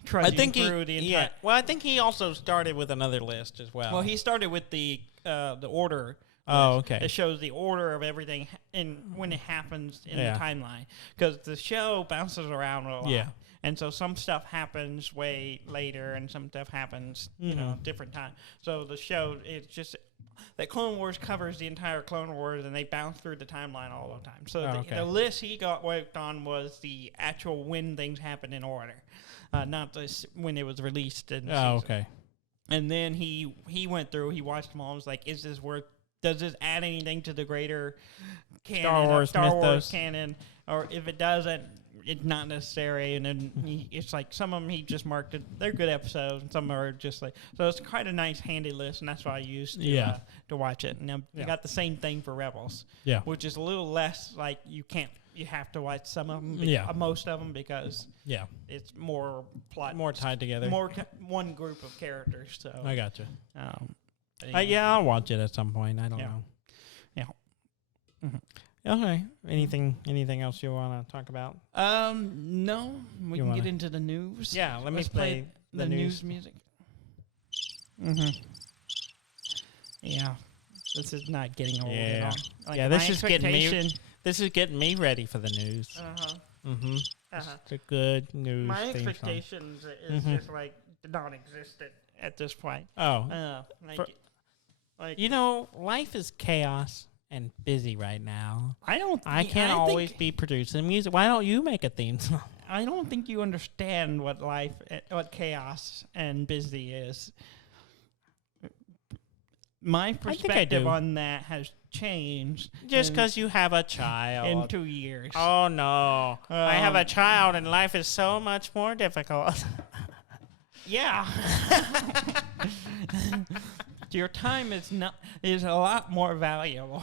trudging through the entire... Well, I think he also started with another list as well. Well, he started with the order. Oh, okay. It shows the order of everything when it happens in the timeline. Because the show bounces around a lot. Yeah. And so some stuff happens way later and some stuff happens, different time. So the show, it's just that Clone Wars covers the entire Clone Wars and they bounce through the timeline all the time. So the list he got worked on was the actual when things happen in order, not this when it was released. Okay. And then he went through, he watched them all and was like, is this worth... Does this add anything to the greater canon, Star Wars canon? Or if it doesn't, it's not necessary. And then it's like some of them he just marked it. They're good episodes, and some are just like... So it's quite a nice, handy list, and that's why I used to watch it. And you got the same thing for Rebels, which is a little less like you have to watch some of them, most of them, because it's more plot... More tied together. More one group of characters. So I gotcha. I'll watch it at some point. I don't know. Yeah. Mm-hmm. Okay. Anything else you want to talk about? No. We can get into the news. Yeah. Let's play the news music. Mm-hmm. Yeah. This is not getting old at all. Like this is getting me ready for the news. Mm-hmm. It's a good news. My expectations is just like non-existent at this point. Life is chaos and busy right now. I can't always be producing music. Why don't you make a theme song? I don't think you understand what chaos and busy is. My perspective on that has changed. Just because you have a child. In 2 years. Oh, no. I have a child and life is so much more difficult. Yeah. Your time is a lot more valuable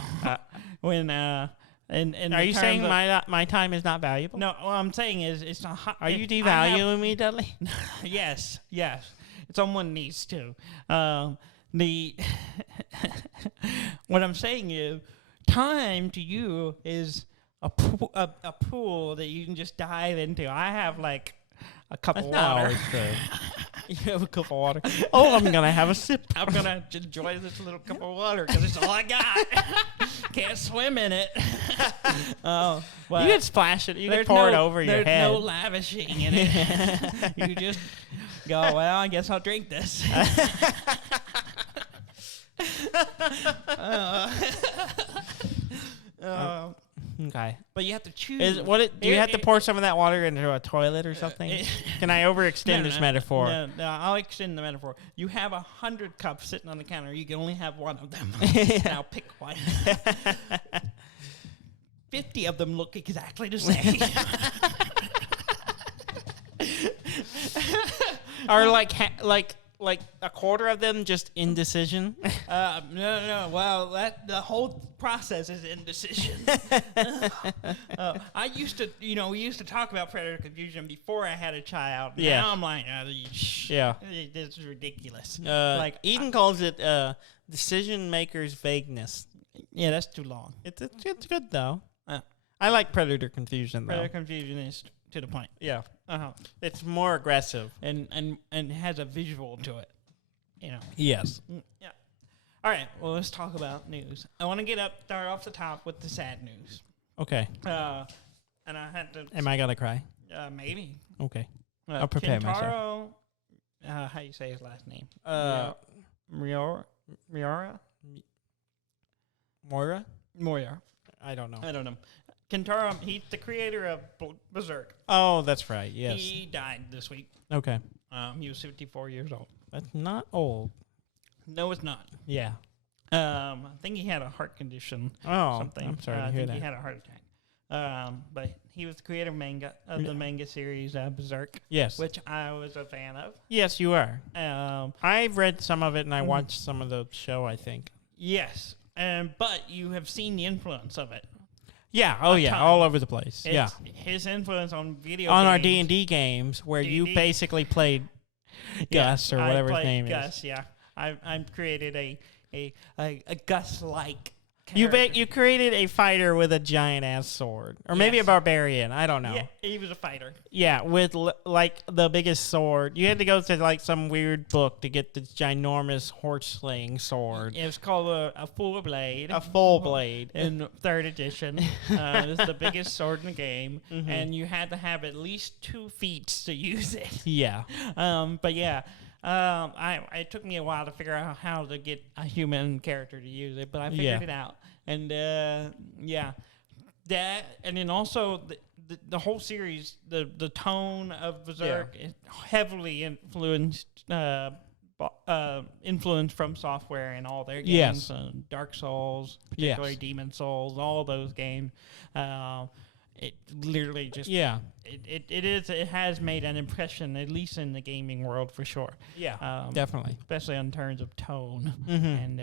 when are you saying my time is not valuable? No, what I'm saying is it's not. Are you devaluing me, Dudley? Yes. Someone needs to. What I'm saying is, time to you is a pool that you can just dive into. I have like a cup of water. You have a cup of water. Oh, I'm going to have a sip. I'm going to enjoy this little cup of water because it's all I got. Can't swim in it. Oh, well, you could splash it. You could pour it over your head. There's no lavishing in it. You just go, well, I guess I'll drink this. Okay. But you have to choose. Do you have to pour some of that water into a toilet or something? Can I overextend this metaphor? No, I'll extend the metaphor. You have 100 cups sitting on the counter. You can only have one of them. Now pick one. 50 of them look exactly the same. Or like a quarter of them just indecision? No. Well, the whole process is indecision. I used to, we used to talk about predator confusion before I had a child. Yeah. Now I'm like, yeah, this is ridiculous. Eden calls it decision maker's vagueness. Yeah, that's too long. It's good though. I like predator confusion though. Predator confusion is to the point. Yeah. It's more aggressive and has a visual to it. Yes. Yeah. All right. Well, let's talk about news. I want to start off the top with the sad news. Okay. And I had to. Am I gonna cry? Maybe. Okay. I'll prepare myself. Kentaro, how you say his last name? Moira. I don't know. Kentaro, he's the creator of Berserk. Oh, that's right. Yes. He died this week. Okay. He was 54 years old. That's not old. No, it's not. Yeah. I think he had a heart condition. Oh, something. I'm sorry to I hear think that. he had a heart attack. But he was the creator of the manga series Berserk. Yes. Which I was a fan of. Yes, you are. I've read some of it and I Mhm. watched some of the show, I think. Yes. But you have seen the influence of it. Yeah. Oh, yeah. ton. All over the place. It's his influence on video on games. our D&D games where you basically played Gus or whatever his name Gus, yeah. I've created a Gus-like You character. you created a fighter with a giant ass sword, or maybe a Yes. barbarian. I don't know. Yeah, he was a fighter. Yeah, with like the biggest sword. You had to go to like some weird book to get this ginormous horse slaying sword. It was called a full blade. A full blade. In 3rd edition. This is the biggest sword in the game, and you had to have at least 2 feats to use it. Yeah. But yeah. It took me a while to figure out how to get a human character to use it, but I figured it out. And that, and then also the whole series, the tone of Berserk is heavily influenced from software and all their games. Yes. Dark Souls, particularly Demon Souls, all those games. It literally just it has made an impression, at least in the gaming world for sure. Yeah, definitely, especially in terms of tone and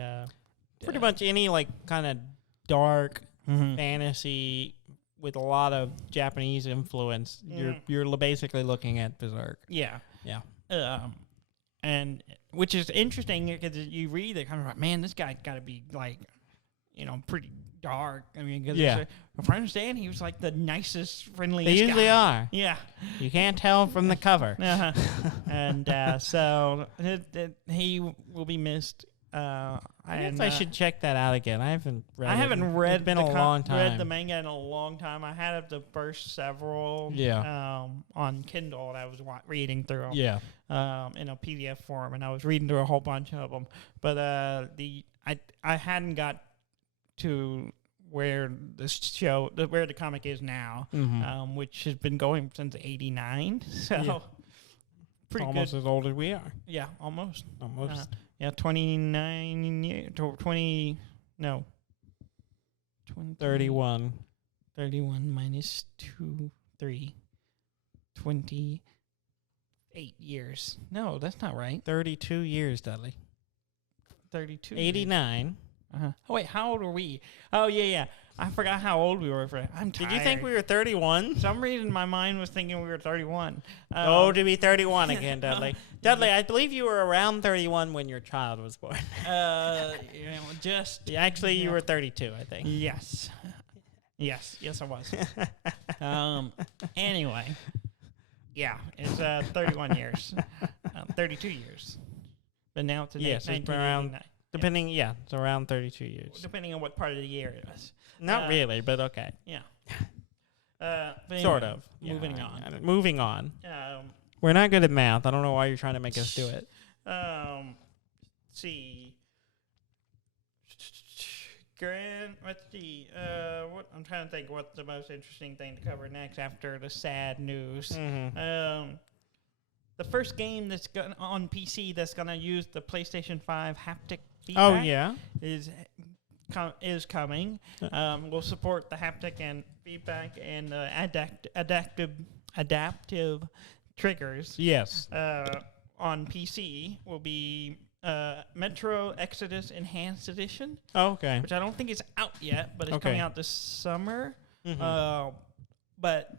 pretty much any like kind of dark fantasy with a lot of Japanese influence. You're basically looking at Berserk. Yeah. And which is interesting because you read it, kind of like, man, this guy's got to be like, pretty dark. I mean, because if I understand, he was like the nicest, friendliest They usually guy. are. Yeah. You can't tell from the cover. And so he will be missed. I guess I should check that out again. I haven't read it. It's been a long time. Read the manga in a long time. I had the first several on Kindle, and I was reading through them. Yeah. In a PDF form, and I was reading through a whole bunch of them. But I hadn't got to where where the comic is now, which has been going since '89. So pretty almost good. As old as we are. Yeah, almost. 29 years. 20. No. 31. 31 minus 2, 3. 28 years. No, that's not right. 32 years, Dudley. 32. 89. Oh, wait, how old were we? Oh, yeah. I forgot how old we were. I'm tired. Did you think we were 31? For some reason, my mind was thinking we were 31. To be 31 again, Dudley. Dudley, I believe you were around 31 when your child was born. Actually, you were 32, I think. Yes, I was. Anyway, it's 31 years, 32 years. But now today, yes, it's been around Depending, it's around 32 years. Depending on what part of the year it is. Not really, but okay. Yeah. Anyway, sort of. Moving on. We're not good at math. I don't know why you're trying to make us do it. Let's see. Let's see. What I'm trying to think what the most interesting thing to cover next after the sad news. Mm-hmm. The first game that's on PC that's gonna use the PlayStation 5 haptic feedback is coming. We'll support the haptic and feedback and adaptive triggers. Yes. On PC will be Metro Exodus Enhanced Edition. Oh, okay. Which I don't think is out yet, but it's coming out this summer. Mm-hmm. But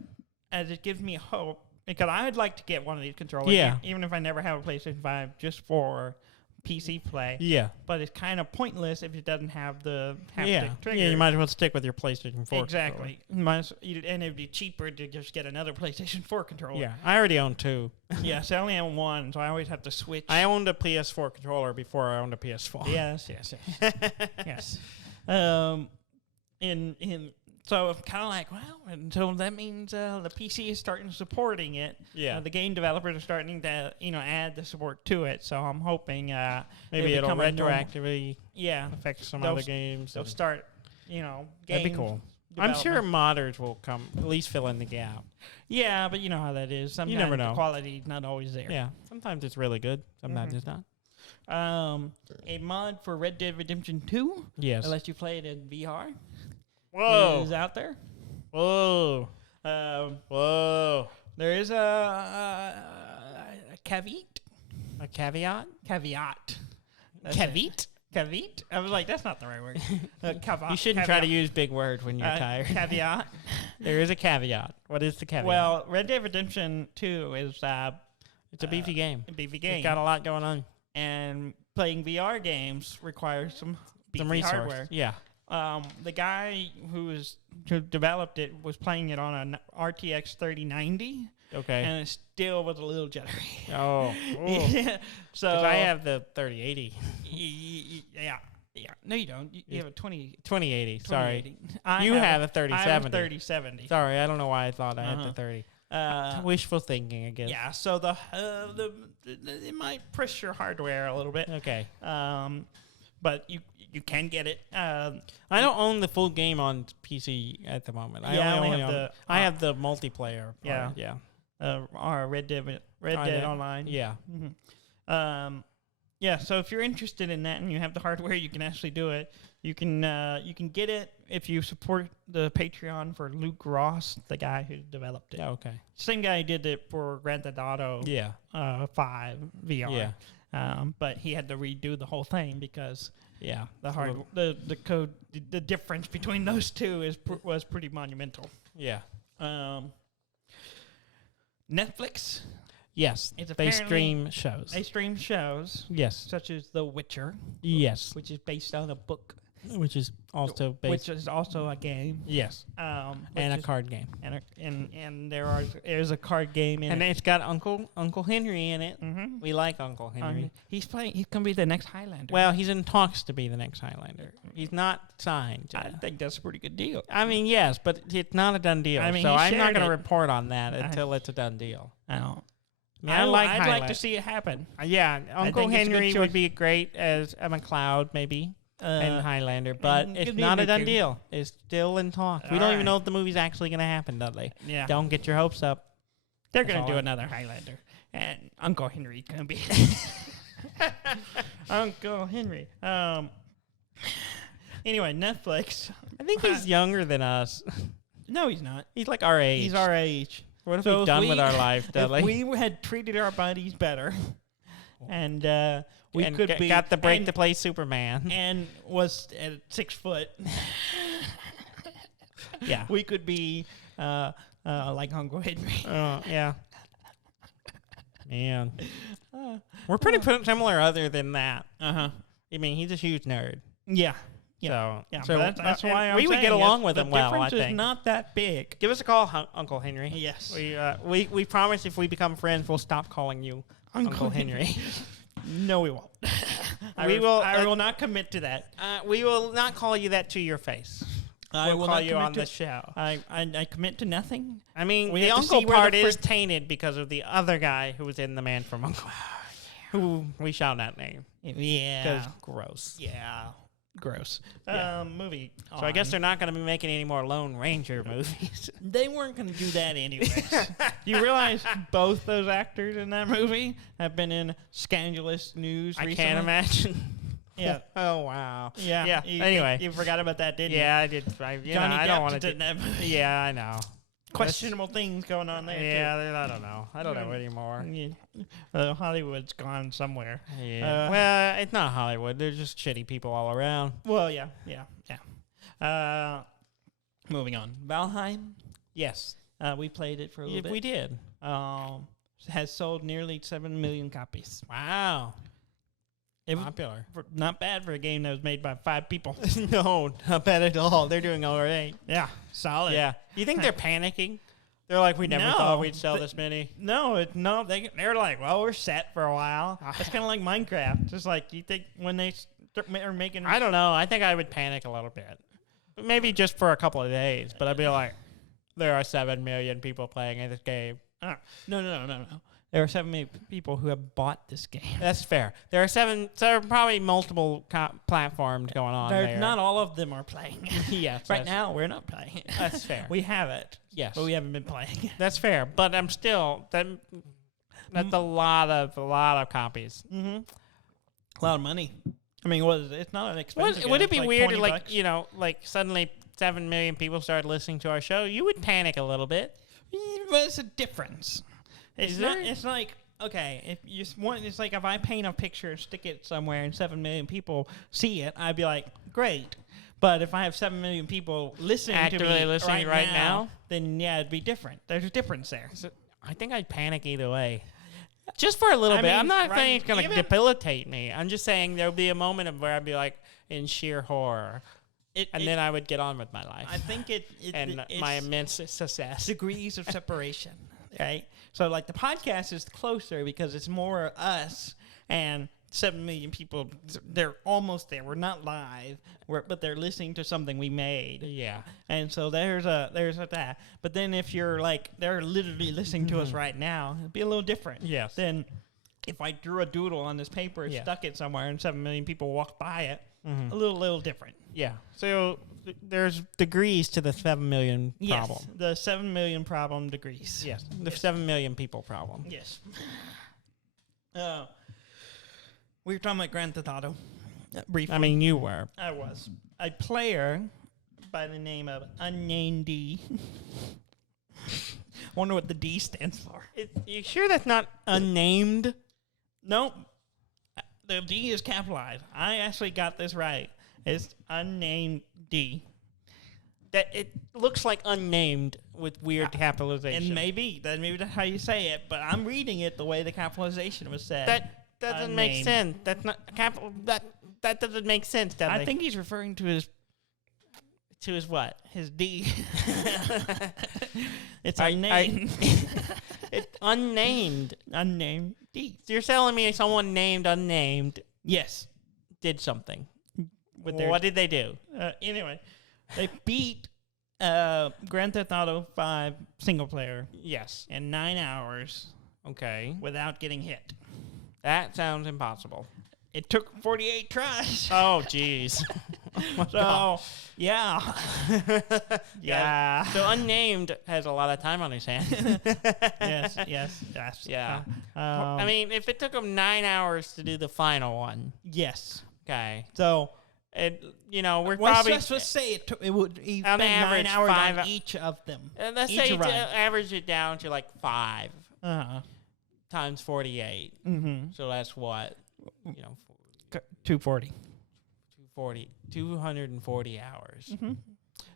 as it gives me hope, because I'd like to get one of these controllers, even if I never have a PlayStation 5, just for PC play. Yeah. But it's kind of pointless if it doesn't have the haptic trigger. Yeah, you might as well stick with your PlayStation 4 Exactly. And it'd be cheaper to just get another PlayStation 4 controller. Yeah, I already own 2. Yes, I only own 1, so I always have to switch. I owned a PS4 controller before I owned a PS4. Yes. Yes. So I'm kind of like, well, and so that means the PC is starting supporting it. Yeah. The game developers are starting to, add the support to it. So I'm hoping maybe it'll retroactively affect some other games. They'll start, games. That'd be cool. I'm sure modders will come, at least fill in the gap. Yeah, but you know how that is. Sometimes you never know. The quality's not always there. Yeah. Sometimes it's really good. Sometimes it's not. A mod for Red Dead Redemption 2. Yes. Unless you play it in VR. Whoa. Is out there. Whoa. Whoa. There is a caveat. A caveat? Caveat. Caveat? Caveat? I was like, that's not the right word. You shouldn't try to use big words when you're tired. Caveat. There is a caveat. What is the caveat? Well, Red Dead Redemption 2 is... it's a beefy game. It's got a lot going on. And playing VR games requires some beefy hardware. Yeah. The guy who developed it was playing it on an RTX 3090. Okay. And it still was a little jittery. Oh. So I have the 3080. Yeah. No, you don't. You have a 2080. Sorry. You have a 3070. I have a 3070. Sorry, I don't know why I thought I had the 30. Wishful thinking, I guess. Yeah. So it might push your hardware a little bit. Okay. But you can get it. I don't own the full game on PC at the moment. I have the multiplayer part. Yeah. Or Red Dead Online. Yeah. Mm-hmm. So if you're interested in that and you have the hardware, you can actually do it. You can get it if you support the Patreon for Luke Ross, the guy who developed it. Okay. Same guy who did it for Grand Theft Auto 5 VR. Yeah. But he had to redo the whole thing because the code, the difference between those two was pretty monumental. Yeah. Netflix. Yes. They stream shows. They stream shows. Yes. Such as The Witcher. Yes. Which is based on a book. Which is also a game. Yes. And a card game. And there's a card game in it. And it's got Uncle Henry in it. Mm-hmm. We like Uncle Henry. He's gonna be the next Highlander. Well, he's in talks to be the next Highlander. He's not signed. I think that's a pretty good deal. I mean, yes, but it's not a done deal. So I'm not gonna report on that until it's a done deal. I don't. I'd like to see it happen. Yeah, Uncle Henry would be great as a McLeod, maybe. And Highlander, but it's not a done deal. It's still in talks. We don't even know if the movie's actually going to happen, Dudley. Yeah. Don't get your hopes up. They're going to do another Highlander. And Uncle Henry can be... Uncle Henry. Anyway, Netflix. I think he's younger than us. No, he's not. He's like our age. He's our age. What have we done with our life, Dudley? If we had treated our buddies better... And got the break to play Superman, and was at 6 foot. Yeah, we could be like Uncle Henry. Yeah, man, we're pretty similar. Other than that, I mean, he's a huge nerd. Yeah. Yeah, so that's why we would get along with him well. I think the difference is not that big. Give us a call, Uncle Henry. Yes, we promise if we become friends, we'll stop calling you Uncle Henry. No, we won't. I will not commit to that. We will not call you that to your face. I will call not you on to the show. I commit to nothing. I mean, the uncle part is tainted because of the other guy who was in The Man from U.N.C.L.E., who we shall not name. Yeah. Because gross. Yeah. Gross. Movie. So I guess they're not going to be making any more Lone Ranger movies. They weren't going to do that anyways. You realize both those actors in that movie have been in scandalous news recently? I can't imagine. Yeah. Oh, wow. Yeah. Anyway. You forgot about that, didn't you? Yeah, I did. Johnny Depp don't want to do that movie. Yeah, I know. Questionable things going on there, too. I don't know. I don't know anymore. Hollywood's gone somewhere. Yeah. Well, it's not Hollywood. They're just shitty people all around. Well, yeah. Moving on. Valheim? Yes. We played it for a little bit. We did. Has sold nearly 7 million copies. Wow. Popular. Not bad for a game that was made by 5 people. No, not bad at all. They're doing all right. Yeah, solid. Yeah. Do you think they're panicking? They're like, we never thought we'd sell this many. No, they're like, well, we're set for a while. It's kind of like Minecraft. Just like, you think when they are making... I don't know. I think I would panic a little bit. Maybe just for a couple of days. But I'd be like, there are 7 million people playing in this game. No. There are 7 million people who have bought this game. That's fair. There are probably multiple platforms going on there. Not all of them are playing. Yes. Right now, we're not playing it. That's fair. We have it. Yes. But we haven't been playing it. That's fair. But I'm still... That's a lot of copies. Mm-hmm. A lot of money. I mean, it's not an expensive game. Would it be like weird $20? like suddenly 7 million people started listening to our show? You would panic a little bit. But it's a difference. It's like, okay, if you want, it's like if I paint a picture and stick it somewhere and 7 million people see it, I'd be like, great. But if I have 7 million people listening to me right now, then yeah, it'd be different. There's a difference there. So I think I'd panic either way. Just for a little bit. I'm not saying it's going to debilitate me. I'm just saying there'll be a moment where I'd be like in sheer horror. Then I would get on with my life. I think it's my immense success. Degrees of separation, right? So like the podcast is closer because it's more us and 7 million people. They're almost there. We're not live, but they're listening to something we made. Yeah. And so there's that. But then if you're like they're literally listening to us right now, it'd be a little different. Yes. Then if I drew a doodle on this paper and stuck it somewhere and 7 million people walked by it, a little different. Yeah. So there's degrees to the 7 million problem. Yes, the 7 million problem degrees. Yes, the 7 million people problem. Yes. We were talking about Grand Theft Auto briefly. I mean, you were. I was. A player by the name of Unnamed D. Wonder what the D stands for. You sure that's not unnamed? Nope. The D is capitalized. I actually got this right. It's Unnamed D. That it looks like unnamed with weird capitalization. And maybe that's how you say it, but I'm reading it the way the capitalization was said. That doesn't make sense. That's not capital. That doesn't make sense, Dudley. I think he's referring to his what? His D. It's unnamed. It's unnamed. Unnamed D. So you're telling me someone named unnamed? Yes. Did something. What did they do? Anyway, they beat Grand Theft Auto 5 single player. Yes. In 9 hours. Okay. Without getting hit. That sounds impossible. It took 48 tries. Oh, jeez. So, yeah. Yeah. So Unnamed has a lot of time on his hands. Yes. Yeah. I mean, if it took him 9 hours to do the final one. Yes. Okay. So, we're probably... Let's say it would on average 9 hours on each of them. Let's say average it down to like 5 times 48. Mm-hmm. So that's what? 240. 240 hours. Mm-hmm.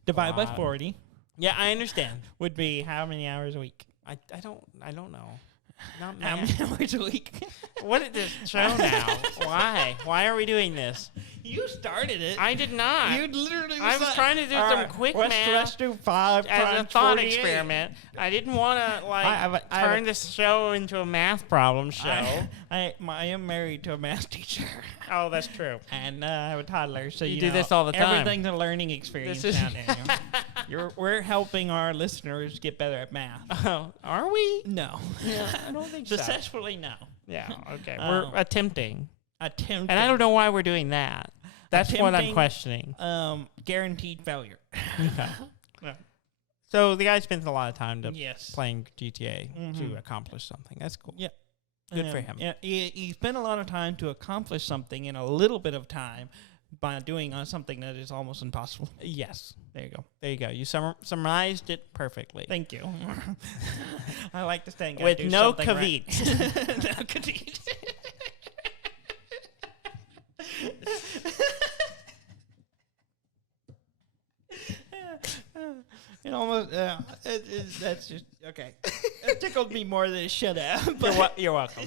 Divide by 40. Yeah, I understand. Would be how many hours a week? I don't know. Not how math. many hours a week? What is this show now? Why? Why are we doing this? You started it. I did not. You literally. I was trying to do some quick math. Let's do 5 as a times thought 48. experiment. I didn't want to I turn this show into a math problem show. I am married to a math teacher. Oh, that's true. And I have a toddler, so You do this all the time. Everything's a learning experience now, Daniel. We're helping our listeners get better at math. Oh, are we? No. Yeah, I don't think so. Successfully, no. Yeah, okay. We're attempting. Attempting. And I don't know why we're doing that. That's what I'm questioning. Guaranteed failure. Okay. Yeah. So the guy spends a lot of time Yes. playing GTA to accomplish something. That's cool. Yeah. Good for him. Yeah, he spent a lot of time to accomplish something in a little bit of time by doing something that is almost impossible. Yes. There you go. There you go. You summarized it perfectly. Thank you. I like to think with no caveat. Right. No caveat. It almost, that's just, okay. It tickled me more than it should have. But You're welcome.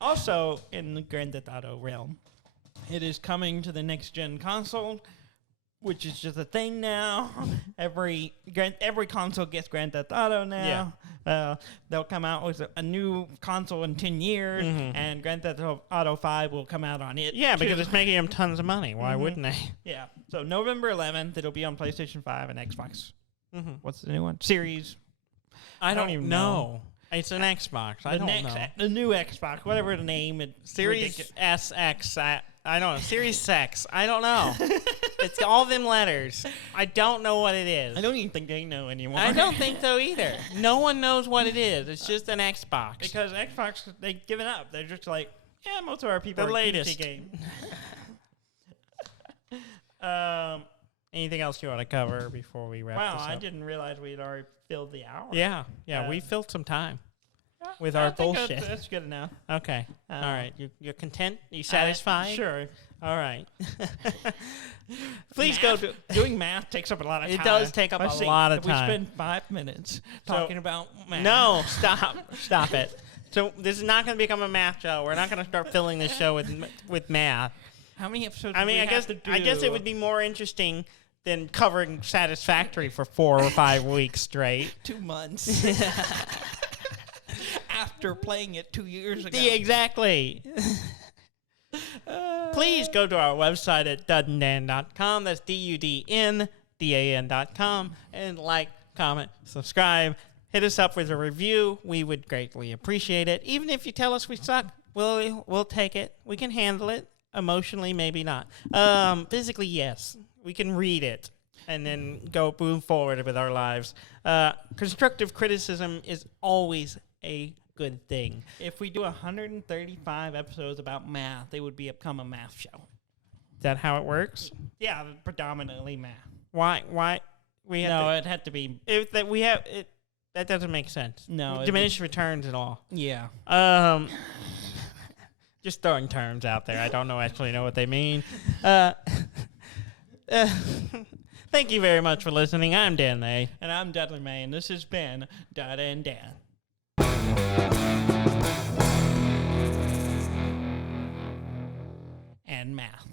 Also, in the Grand Theft Auto realm, it is coming to the next-gen console, which is just a thing now. Every console gets Grand Theft Auto now. Yeah. They'll come out with a new console in 10 years, and Grand Theft Auto 5 will come out on it. Yeah, too. because it's making them tons of money. Why wouldn't they? Yeah. So November 11th, it'll be on PlayStation 5 and Xbox. What's the new one? Series. I don't even know. It's an Xbox. I don't know. The new Xbox, whatever the name. Series SX. I don't know. Series X. I don't know. It's all them letters. I don't know what it is. I don't even think they know anymore. I don't think so either. No one knows what it is. It's just an Xbox. Because Xbox, they've given up. They're just like, yeah, most of our people The are latest. PC game. Anything else you want to cover before we wrap this up? I didn't realize we had already filled the hour. Yeah. We filled some time with I our think bullshit. That's good enough. Okay. All right. You're content? You satisfied? Sure. All right. Please go to doing math takes up a lot of time. It does take up a lot of time. We spend 5 minutes talking about math. No, stop it. So this is not going to become a math show. We're not going to start filling this show with math. How many episodes? I mean, I guess it would be more interesting than covering Satisfactory for 4 or 5 weeks straight. 2 months. After playing it 2 years ago. Yeah, exactly. Please go to our website at dudndan.com. That's DUDNDAN.com. And like, comment, subscribe. Hit us up with a review. We would greatly appreciate it. Even if you tell us we suck, we'll take it. We can handle it. Emotionally, maybe not. Physically, yes. We can read it and then move forward with our lives. Constructive criticism is always a good thing. If we do 135 episodes about math, it would become a math show. Is that how it works? Yeah, predominantly math. Why? We have it had to be. That doesn't make sense. No, diminished returns and all. Yeah. Just throwing terms out there. I don't actually know what they mean. Thank you very much for listening. I'm Dan May. And I'm Dudley May, and this has been Dada and Dan. And math.